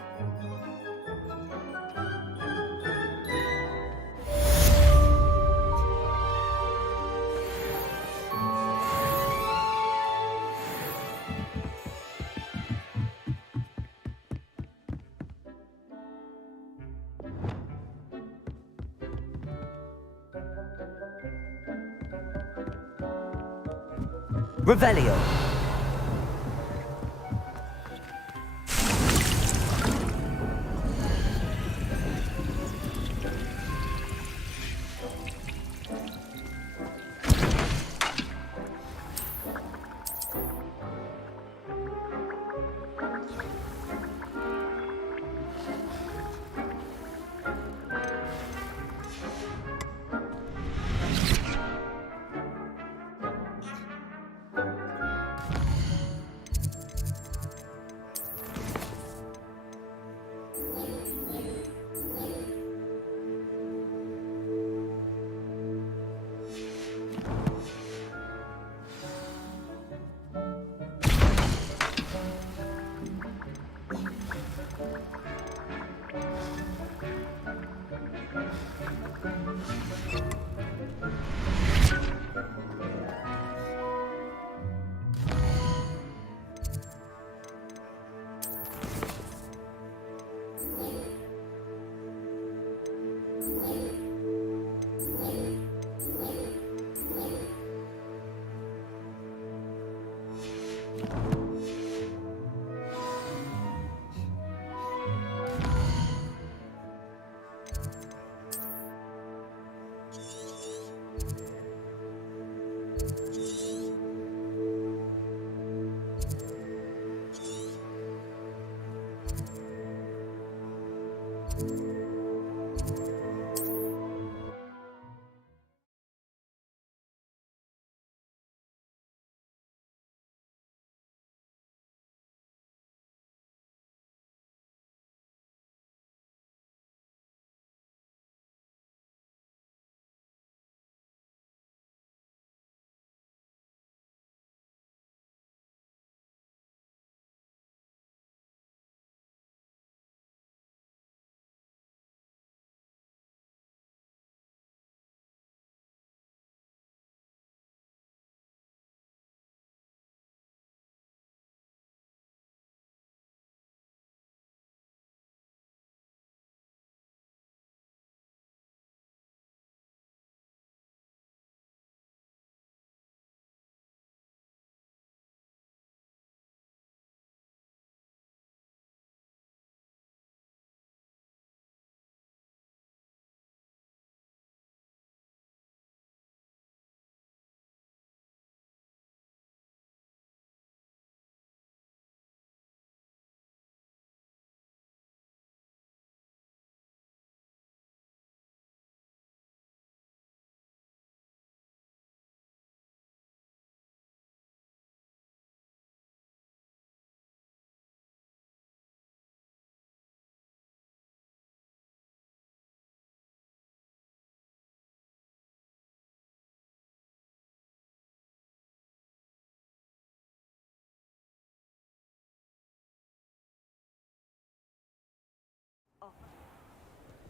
Revelio.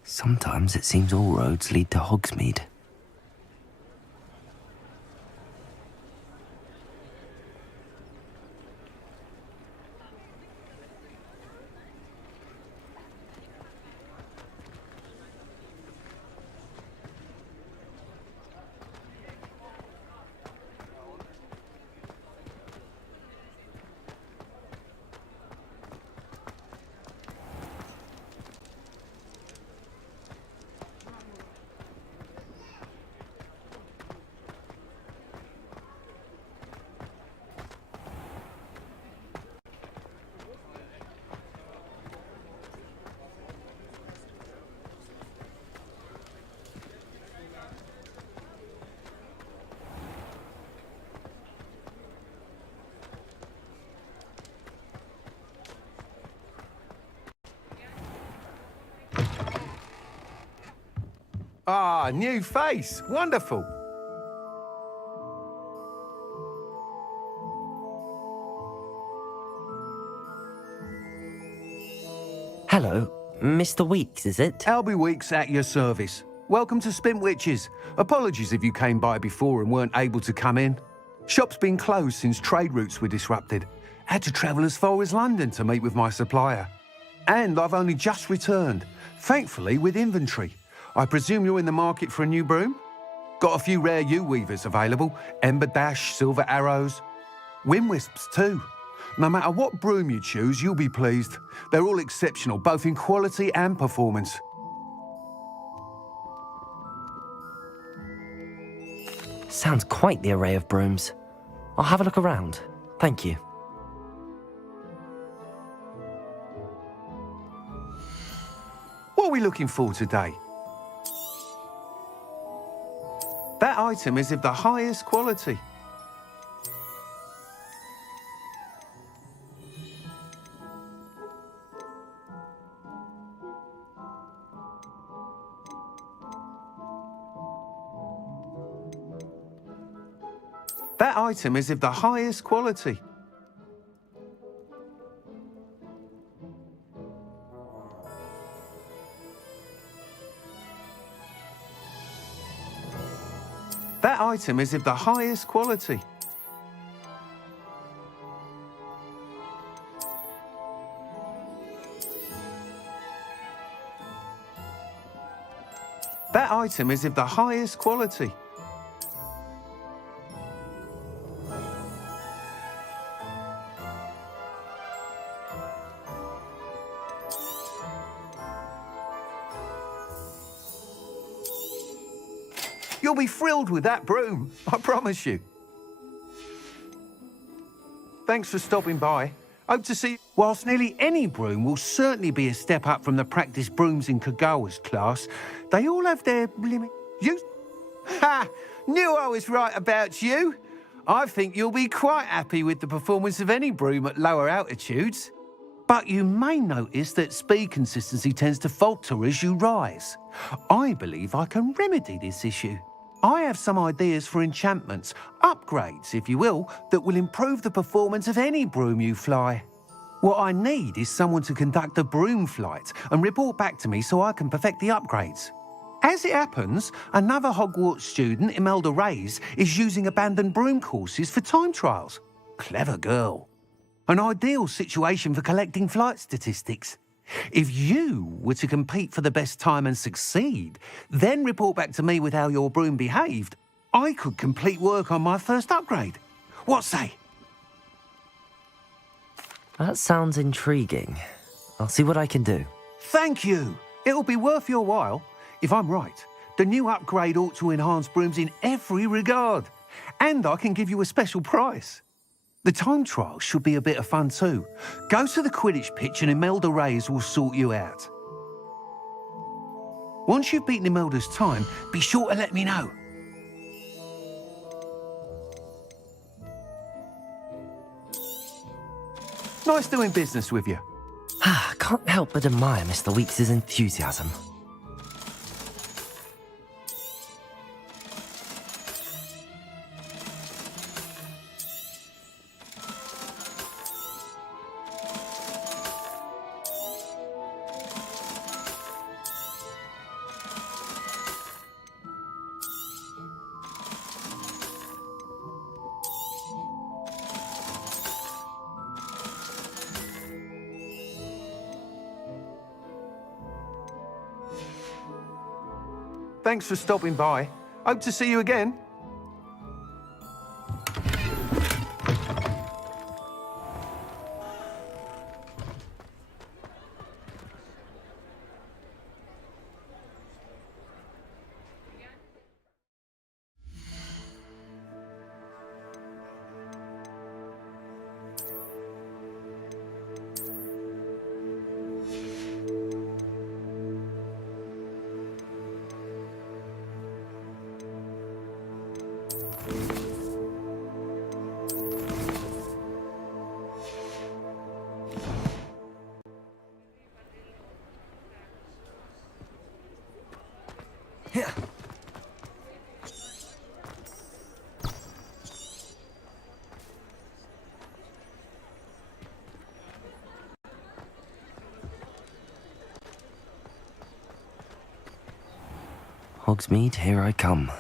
Sometimes it seems all roads lead to Hogsmeade. Ah, new face. Wonderful. Hello, Mr. Weeks, is it? Albie Weeks at your service. Welcome to Spintwitches. Apologies if you came by before and weren't able to come in. Shop's been closed since trade routes were disrupted. Had to travel as far as London to meet with my supplier. And I've only just returned, thankfully with inventory. I presume you're in the market for a new broom? Got a few rare yew-weavers available, Ember Dash, Silver Arrows. Wind Wisps too. No matter what broom you choose, you'll be pleased. They're all exceptional, both in quality and performance. Sounds quite the array of brooms. I'll have a look around. Thank you. What are we looking for today? That item is of the highest quality. That item is of the highest quality. That item is of the highest quality. That item is of the highest quality. You'll be thrilled with that broom, I promise you. Thanks for stopping by. Hope to see you. Whilst nearly any broom will certainly be a step up from the practice brooms in Kagawa's class, they all have their limit. You... Ha! Knew I was right about you. I think you'll be quite happy with the performance of any broom at lower altitudes. But you may notice that speed consistency tends to falter as you rise. I believe I can remedy this issue. I have some ideas for enchantments, upgrades, if you will, that will improve the performance of any broom you fly. What I need is someone to conduct a broom flight and report back to me so I can perfect the upgrades. As it happens, another Hogwarts student, Imelda Reyes, is using abandoned broom courses for time trials. Clever girl. An ideal situation for collecting flight statistics. If you were to compete for the best time and succeed, then report back to me with how your broom behaved, I could complete work on my first upgrade. What say? That sounds intriguing. I'll see what I can do. Thank you. It'll be worth your while. If I'm right, the new upgrade ought to enhance brooms in every regard. And I can give you a special price. The time trial should be a bit of fun too. Go to the Quidditch pitch and Imelda Reyes will sort you out. Once you've beaten Imelda's time, be sure to let me know. Nice doing business with you. Can't help but admire Mr. Weeks' enthusiasm. Thanks for stopping by. Hope to see you again. Hogsmeade, here I come.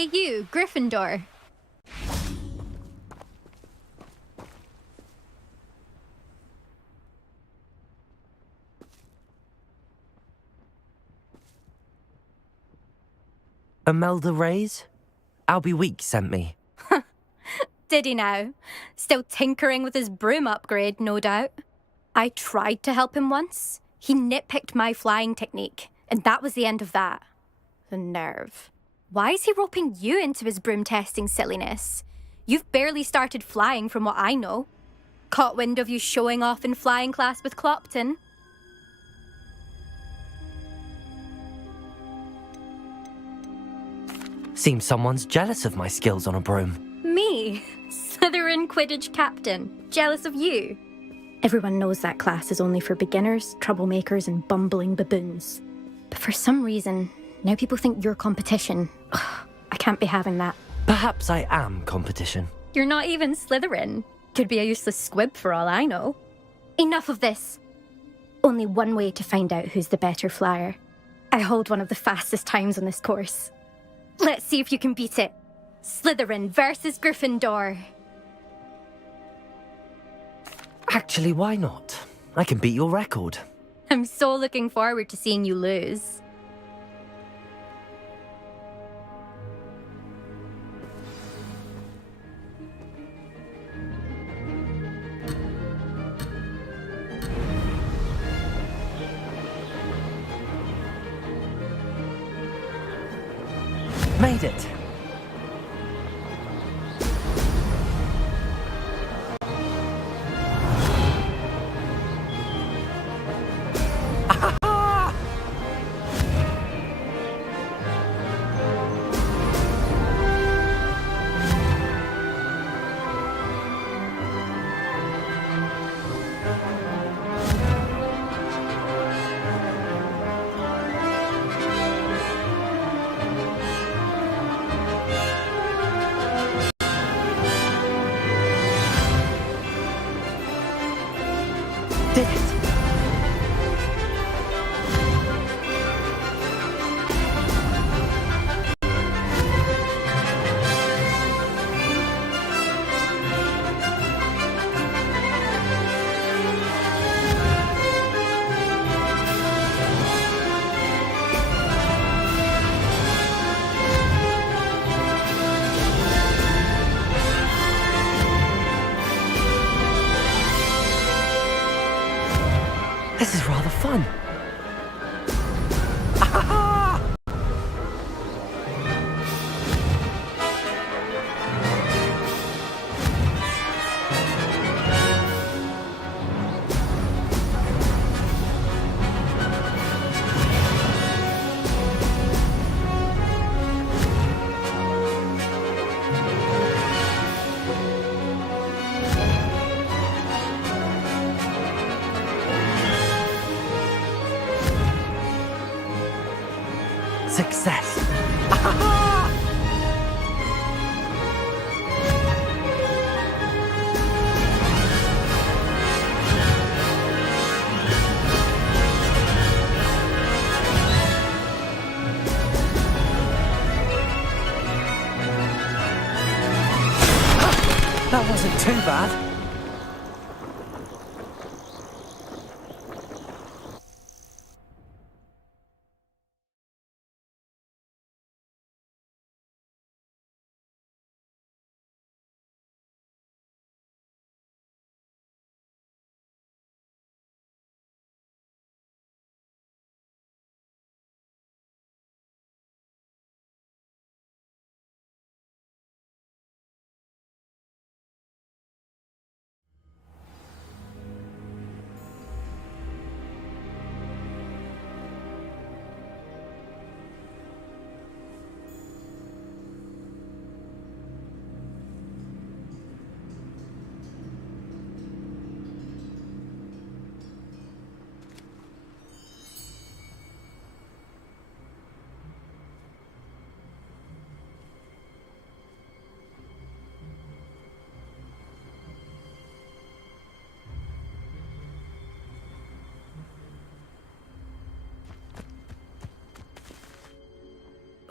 Hey you, Gryffindor. Imelda Reyes? Albie Weeks sent me. Did he now? Still tinkering with his broom upgrade, no doubt. I tried to help him once. He nitpicked my flying technique, and that was the end of that. The nerve. Why is he roping you into his broom testing silliness? You've barely started flying from what I know. Caught wind of you showing off in flying class with Clopton. Seems someone's jealous of my skills on a broom. Me? Slytherin Quidditch captain. Jealous of you? Everyone knows that class is only for beginners, troublemakers, and bumbling baboons. But for some reason, now people think you're competition. Ugh, I can't be having that. Perhaps I am competition. You're not even Slytherin. Could be a useless squib for all I know. Enough of this. Only one way to find out who's the better flyer. I hold one of the fastest times on this course. Let's see if you can beat it. Slytherin versus Gryffindor. Actually, why not? I can beat your record. I'm so looking forward to seeing you lose. Made it. Did it. This is rather fun. Success. That wasn't too bad.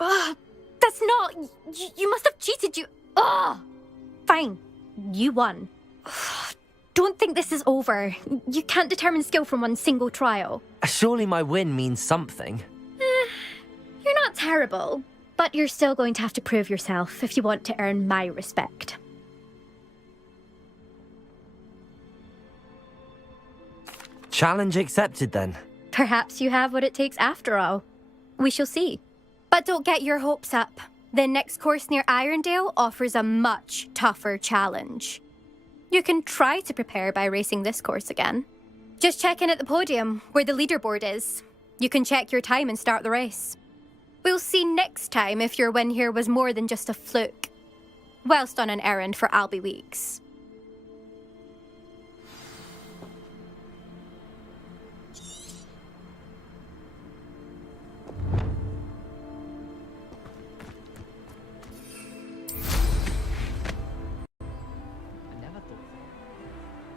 Ugh, that's not Oh, you must have cheated, you... Oh! Fine. You won. Don't think this is over. You can't determine skill from one single trial. Surely my win means something. You're not terrible, but you're still going to have to prove yourself if you want to earn my respect. Challenge accepted, then. Perhaps you have what it takes after all. We shall see. But don't get your hopes up. The next course near Irondale offers a much tougher challenge. You can try to prepare by racing this course again. Just check in at the podium, where the leaderboard is. You can check your time and start the race. We'll see next time if your win here was more than just a fluke, whilst on an errand for Albie Weeks.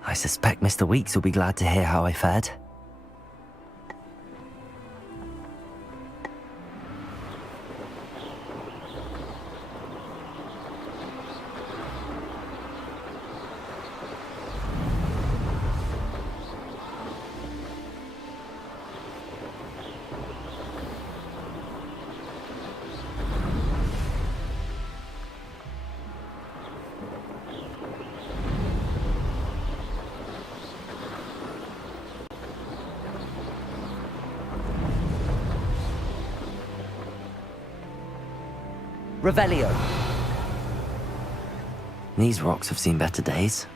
I suspect Mr. Weeks will be glad to hear how I fared. Revelio. These rocks have seen better days.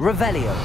Revelio.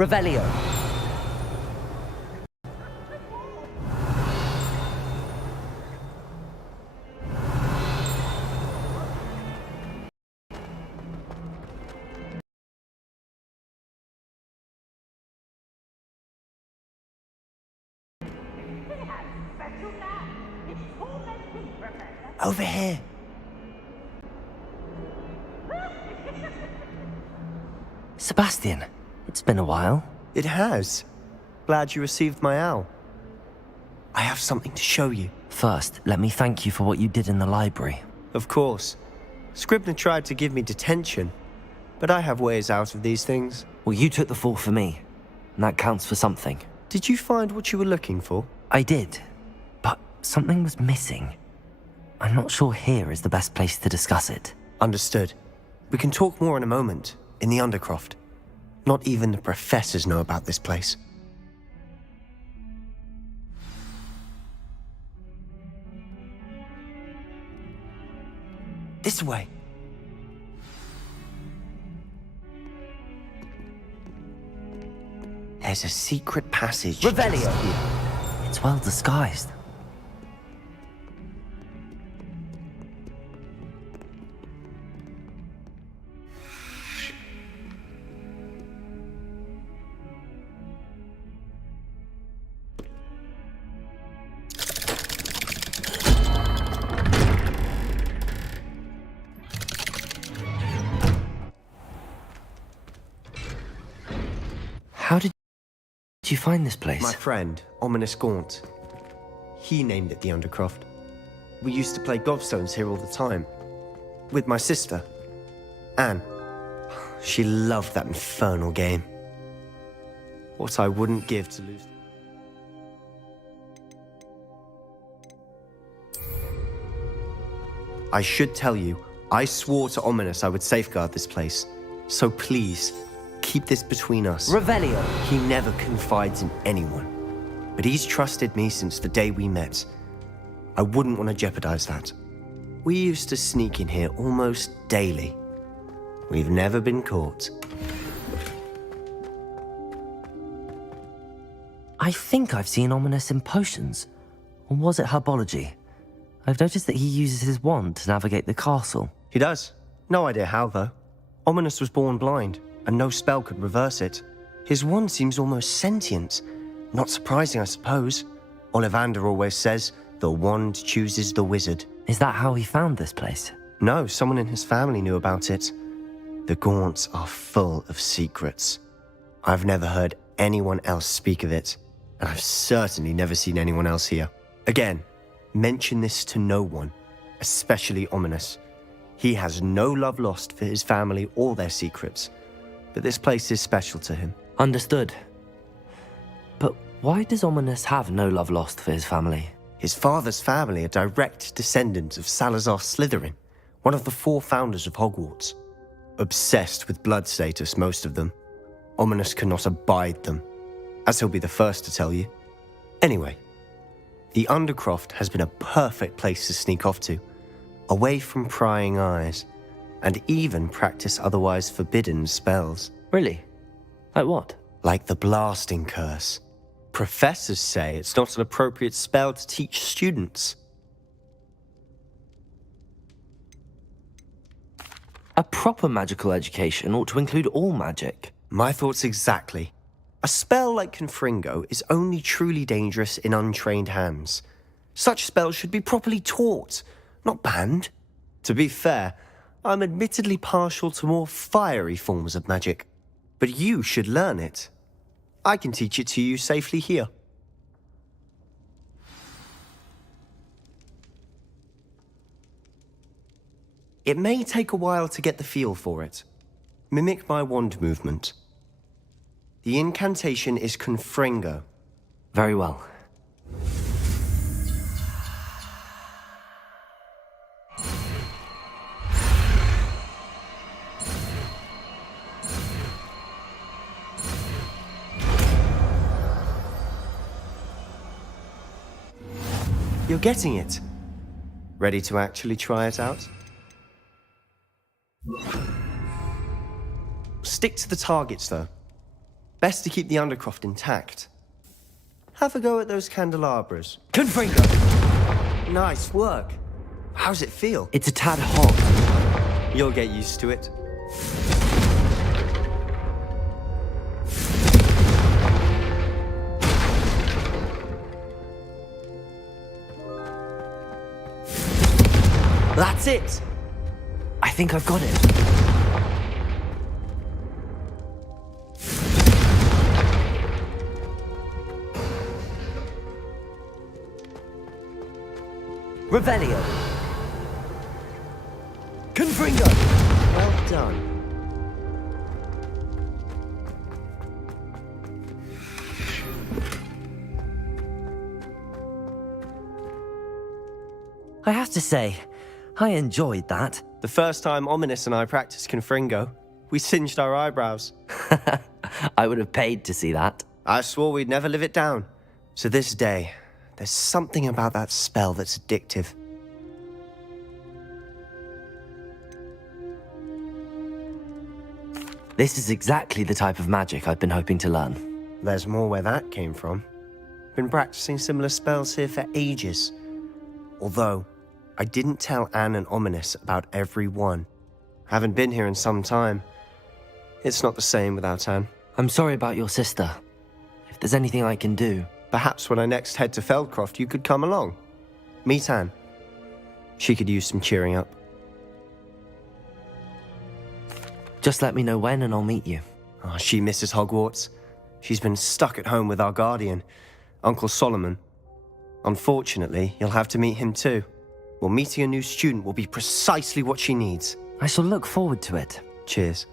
Revelio. Over here. Sebastian, it's been a while. It has. Glad you received my owl. I have something to show you. First, let me thank you for what you did in the library. Of course. Scribner tried to give me detention, but I have ways out of these things. Well, you took the fall for me, and that counts for something. Did you find what you were looking for? I did, but something was missing. I'm not sure here is the best place to discuss it. Understood. We can talk more in a moment, in the Undercroft. Not even the professors know about this place. This way. There's a secret passage. Revelio! It's well disguised. How did you find this place? My friend, Ominous Gaunt. He named it the Undercroft. We used to play gobstones here all the time. With my sister, Anne. She loved that infernal game. What I wouldn't give to lose... I should tell you, I swore to Ominous I would safeguard this place. So please, keep this between us. Revelio! He never confides in anyone. But he's trusted me since the day we met. I wouldn't want to jeopardize that. We used to sneak in here almost daily. We've never been caught. I think I've seen Ominous in potions. Or was it herbology? I've noticed that he uses his wand to navigate the castle. He does. No idea how, though. Ominous was born blind, and no spell could reverse it. His wand seems almost sentient. Not surprising, I suppose. Ollivander always says, the wand chooses the wizard. Is that how he found this place? No, someone in his family knew about it. The Gaunts are full of secrets. I've never heard anyone else speak of it, and I've certainly never seen anyone else here. Again, mention this to no one, especially Ominous. He has no love lost for his family or their secrets, but this place is special to him. Understood. But why does Ominous have no love lost for his family? His father's family are direct descendants of Salazar Slytherin, one of the 4 founders of Hogwarts. Obsessed with blood status, most of them. Ominous cannot abide them, as he'll be the first to tell you. Anyway, the Undercroft has been a perfect place to sneak off to, away from prying eyes, and even practice otherwise forbidden spells. Really? Like what? Like the blasting curse. Professors say it's not an appropriate spell to teach students. A proper magical education ought to include all magic. My thoughts exactly. A spell like Confringo is only truly dangerous in untrained hands. Such spells should be properly taught, not banned. To be fair, I'm admittedly partial to more fiery forms of magic. But you should learn it. I can teach it to you safely here. It may take a while to get the feel for it. Mimic my wand movement. The incantation is Confringo. Very well. You're getting it. Ready to actually try it out? Stick to the targets, though. Best to keep the Undercroft intact. Have a go at those candelabras. Confringo! Nice work. How's it feel? It's a tad hot. You'll get used to it. That's it! I think I've got it. Revelio. Confringo. Well done. I have to say, I enjoyed that. The first time Ominous and I practiced Confringo, we singed our eyebrows. I would have paid to see that. I swore we'd never live it down. So this day, there's something about that spell that's addictive. This is exactly the type of magic I've been hoping to learn. There's more where that came from. Been practicing similar spells here for ages. Although, I didn't tell Anne and Ominous about every one. Haven't been here in some time. It's not the same without Anne. I'm sorry about your sister. If there's anything I can do... Perhaps when I next head to Feldcroft, you could come along. Meet Anne. She could use some cheering up. Just let me know when and I'll meet you. Oh, she misses Hogwarts. She's been stuck at home with our guardian, Uncle Solomon. Unfortunately, you'll have to meet him too. Well, meeting a new student will be precisely what she needs. I shall look forward to it. Cheers.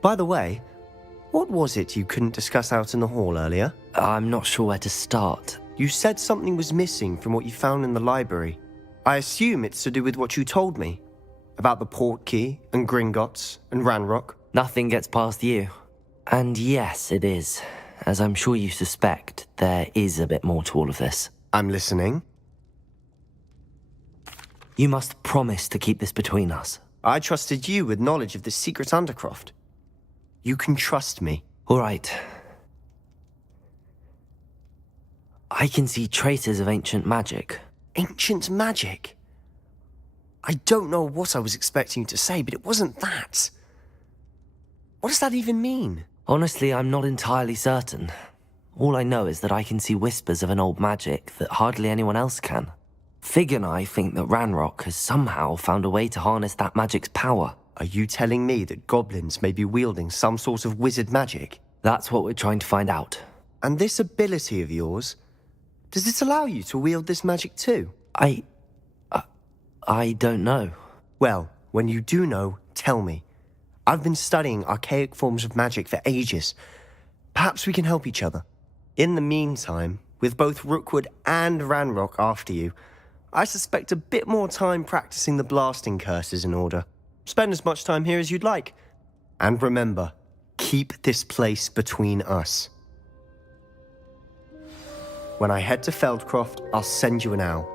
By the way, what was it you couldn't discuss out in the hall earlier? I'm not sure where to start. You said something was missing from what you found in the library. I assume it's to do with what you told me. About the Portkey, and Gringotts, and Ranrock. Nothing gets past you. And yes, it is. As I'm sure you suspect, there is a bit more to all of this. I'm listening. You must promise to keep this between us. I trusted you with knowledge of the secret Undercroft. You can trust me. All right. I can see traces of ancient magic. Ancient magic? I don't know what I was expecting you to say, but it wasn't that. What does that even mean? Honestly, I'm not entirely certain. All I know is that I can see whispers of an old magic that hardly anyone else can. Fig and I think that Ranrock has somehow found a way to harness that magic's power. Are you telling me that goblins may be wielding some sort of wizard magic? That's what we're trying to find out. And this ability of yours, does it allow you to wield this magic too? I don't know. Well, when you do know, tell me. I've been studying archaic forms of magic for ages. Perhaps we can help each other. In the meantime, with both Rookwood and Ranrock after you, I suspect a bit more time practicing the blasting curse is in order. Spend as much time here as you'd like. And remember, keep this place between us. When I head to Feldcroft, I'll send you an owl.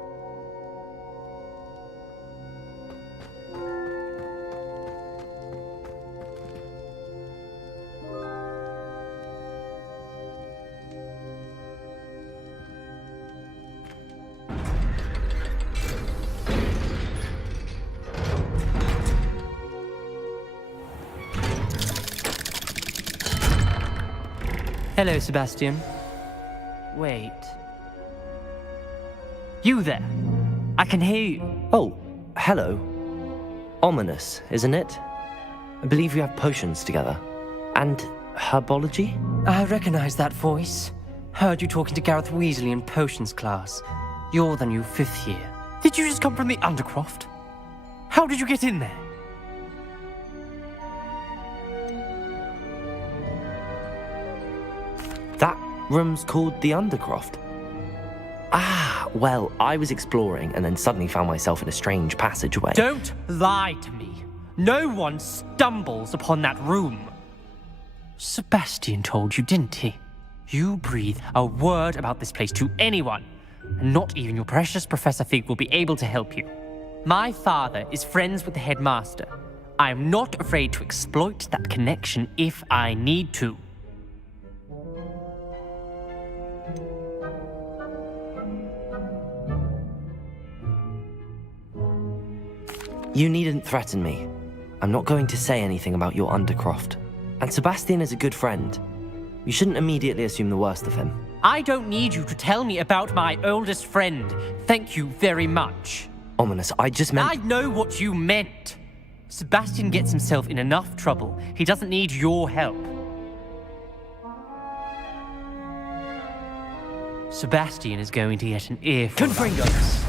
Hello, Sebastian. Wait. You there? I can hear you. Oh, hello. Ominous, isn't it? I believe you have potions together. And herbology? I recognize that voice. Heard you talking to Gareth Weasley in potions class. You're the new 5th year. Did you just come from the Undercroft? How did you get in there? That room's called the Undercroft. Ah, well, I was exploring and then suddenly found myself in a strange passageway. Don't lie to me. No one stumbles upon that room. Sebastian told you, didn't he? You breathe a word about this place to anyone, and not even your precious Professor Fig will be able to help you. My father is friends with the headmaster. I am not afraid to exploit that connection if I need to. You needn't threaten me. I'm not going to say anything about your Undercroft. And Sebastian is a good friend. You shouldn't immediately assume the worst of him. I don't need you to tell me about my oldest friend. Thank you very much. Ominous, I just meant... I know what you meant. Sebastian gets himself in enough trouble. He doesn't need your help. Sebastian is going to get an earful. Confringo!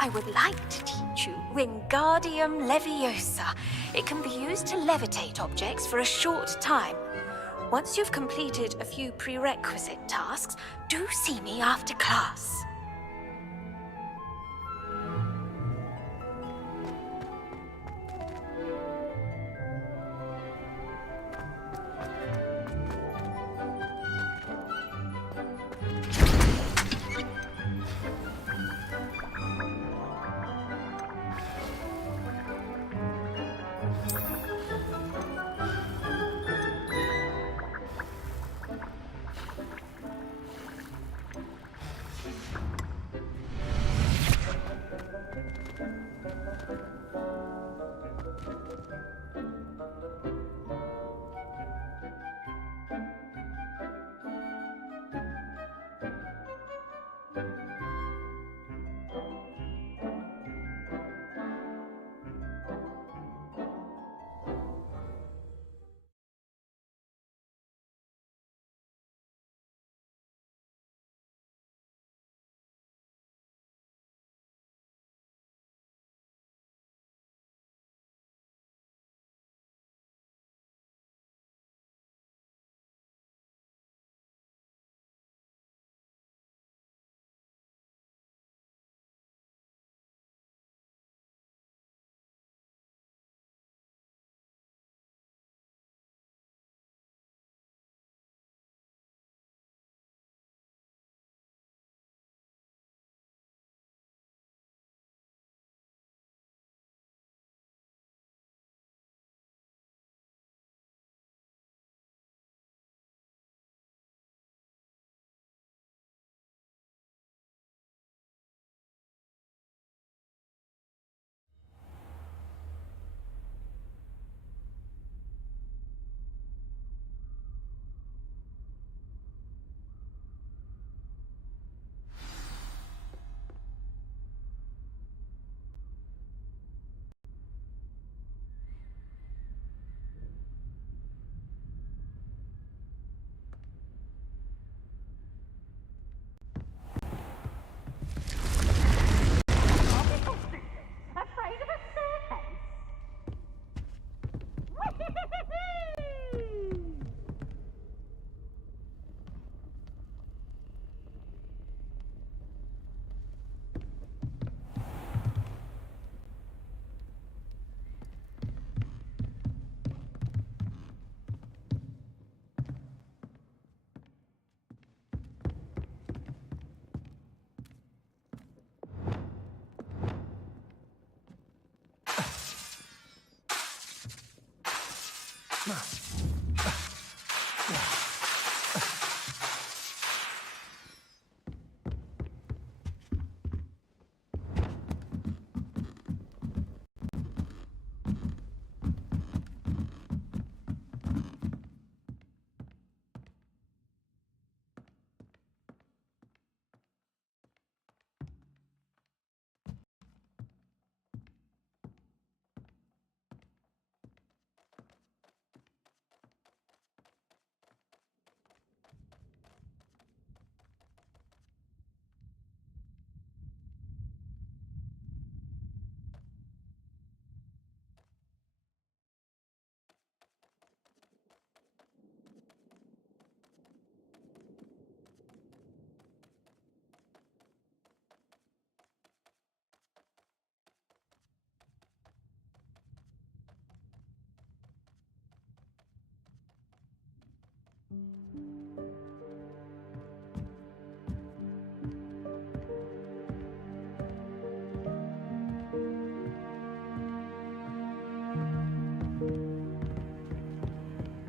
I would like to teach you Wingardium Leviosa. It can be used to levitate objects for a short time. Once you've completed a few prerequisite tasks, do see me after class.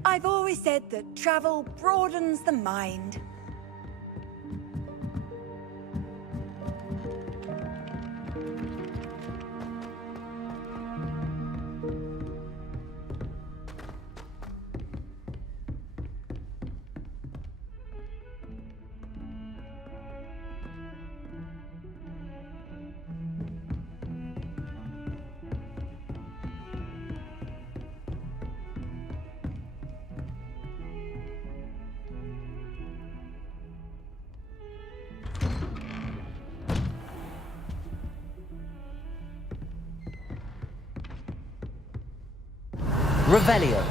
I've always said that travel broadens the mind. Revelio.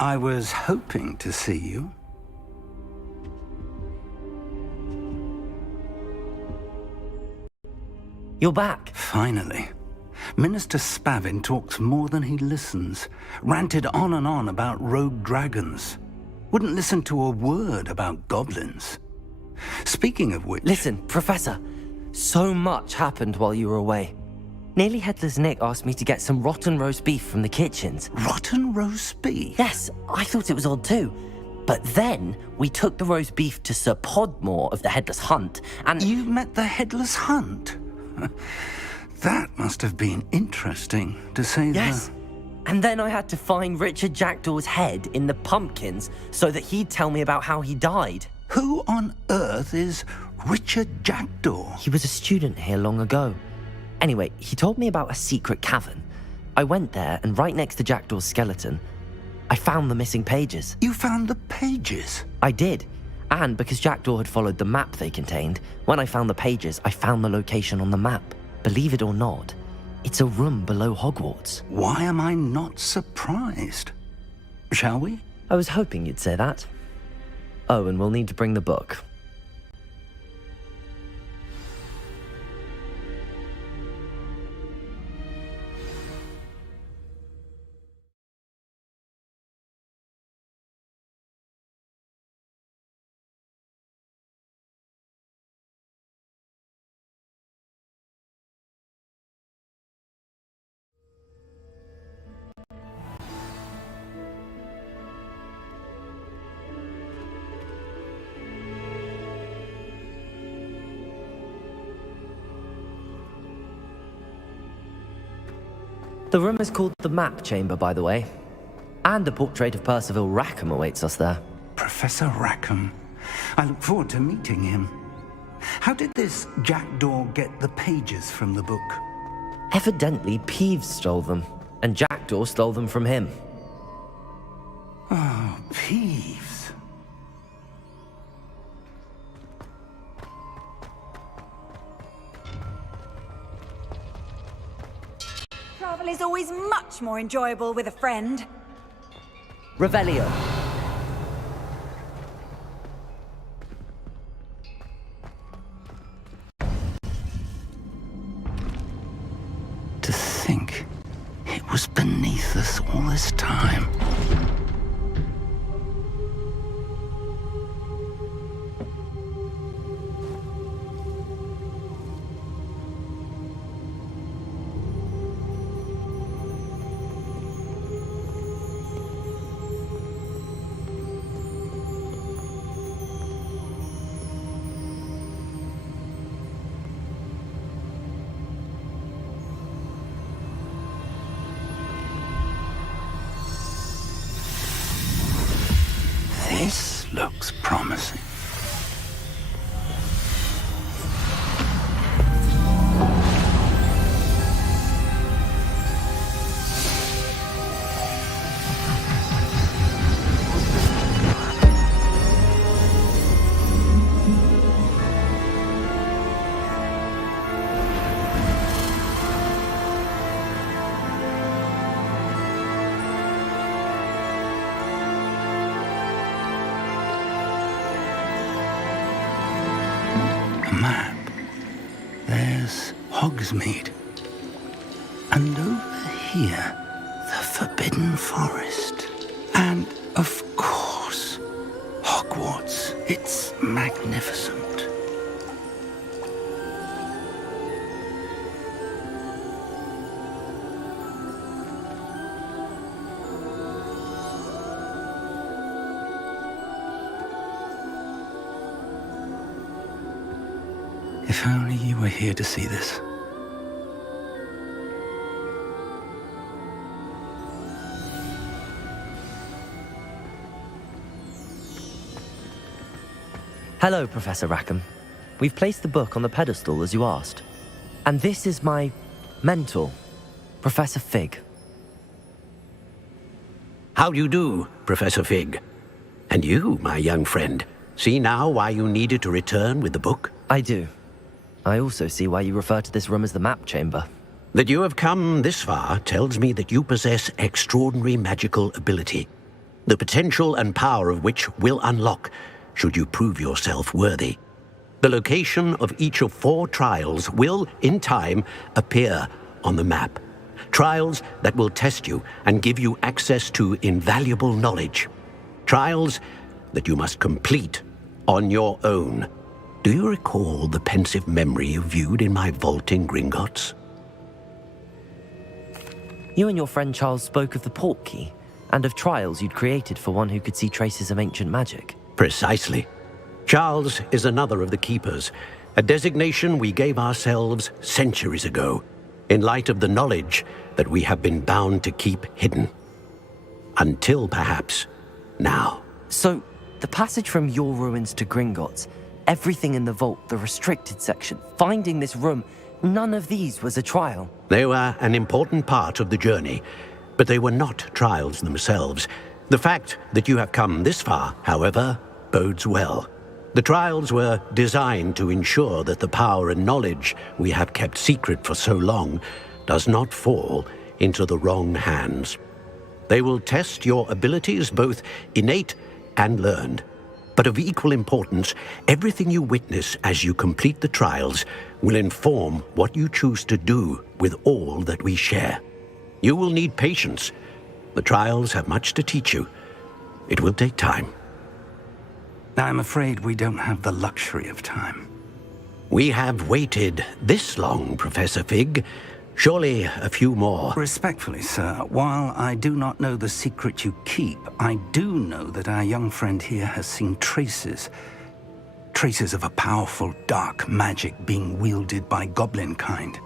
I was hoping to see you. You're back. Finally. Minister Spavin talks more than he listens. Ranted on and on about rogue dragons. Wouldn't listen to a word about goblins. Speaking of which... Listen, Professor. So much happened while you were away. Nearly Headless Nick asked me to get some rotten roast beef from the kitchens. Rotten roast beef? Yes, I thought it was odd too. But then we took the roast beef to Sir Podmore of the Headless Hunt, and... You met the Headless Hunt? That must have been interesting, to say the... Yes. And then I had to find Richard Jackdaw's head in the pumpkins so that he'd tell me about how he died. Who on earth is Richard Jackdaw? He was a student here long ago. Anyway, he told me about a secret cavern. I went there, and right next to Jackdaw's skeleton, I found the missing pages. You found the pages? I did. And because Jackdaw had followed the map they contained, when I found the pages, I found the location on the map. Believe it or not, it's a room below Hogwarts. Why am I not surprised? Shall we? I was hoping you'd say that. Oh, and we'll need to bring the book. The room is called the Map Chamber, by the way. And a portrait of Percival Rackham awaits us there. Professor Rackham. I look forward to meeting him. How did this Jackdaw get the pages from the book? Evidently, Peeves stole them, and Jackdaw stole them from him. Oh, Peeves. Travel is always much more enjoyable with a friend. Revelio. To think it was beneath us all this time. This looks promising. Map. There's Hogsmeade. And over here, the Forbidden Forest. And, of course, Hogwarts. It's magnificent. If only you were here to see this. Hello, Professor Rackham. We've placed the book on the pedestal as you asked. And this is my mentor, Professor Fig. How do you do, Professor Fig? And you, my young friend, see now why you needed to return with the book? I do. I also see why you refer to this room as the map chamber. That you have come this far tells me that you possess extraordinary magical ability, the potential and power of which will unlock should you prove yourself worthy. The location of each of 4 trials will, in time, appear on the map. Trials that will test you and give you access to invaluable knowledge. Trials that you must complete on your own. Do you recall the pensive memory you viewed in my vault in Gringotts? You and your friend Charles spoke of the Portkey, and of trials you'd created for one who could see traces of ancient magic. Precisely. Charles is another of the Keepers, a designation we gave ourselves centuries ago, in light of the knowledge that we have been bound to keep hidden. Until, perhaps, now. So, the passage from your ruins to Gringotts, everything in the vault, the restricted section, finding this room, none of these was a trial. They were an important part of the journey, but they were not trials themselves. The fact that you have come this far, however, bodes well. The trials were designed to ensure that the power and knowledge we have kept secret for so long does not fall into the wrong hands. They will test your abilities, both innate and learned. But of equal importance, everything you witness as you complete the trials will inform what you choose to do with all that we share. You will need patience. The trials have much to teach you. It will take time. I'm afraid we don't have the luxury of time. We have waited this long, Professor Fig. Surely a few more. Respectfully, sir, while I do not know the secret you keep, I do know that our young friend here has seen traces of a powerful dark magic being wielded by goblin kind.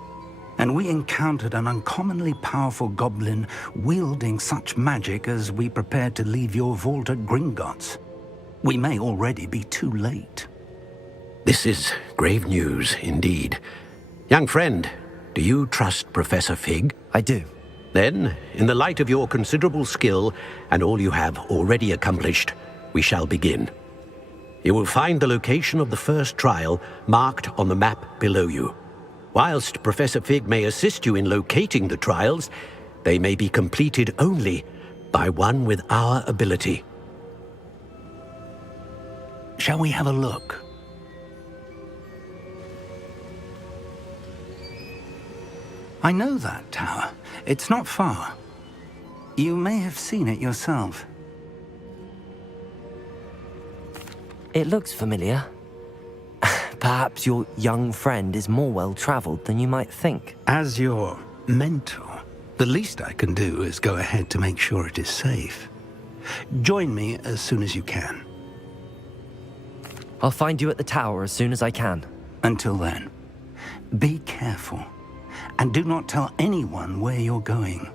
And we encountered an uncommonly powerful goblin wielding such magic as we prepared to leave your vault at Gringotts. We may already be too late. This is grave news indeed. Young friend, do you trust Professor Fig? I do. Then, in the light of your considerable skill and all you have already accomplished, we shall begin. You will find the location of the first trial marked on the map below you. Whilst Professor Fig may assist you in locating the trials, they may be completed only by one with our ability. Shall we have a look? I know that tower. It's not far. You may have seen it yourself. It looks familiar. Perhaps your young friend is more well-traveled than you might think. As your mentor, the least I can do is go ahead to make sure it is safe. Join me as soon as you can. I'll find you at the tower as soon as I can. Until then, be careful. And do not tell anyone where you're going.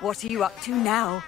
What are you up to now?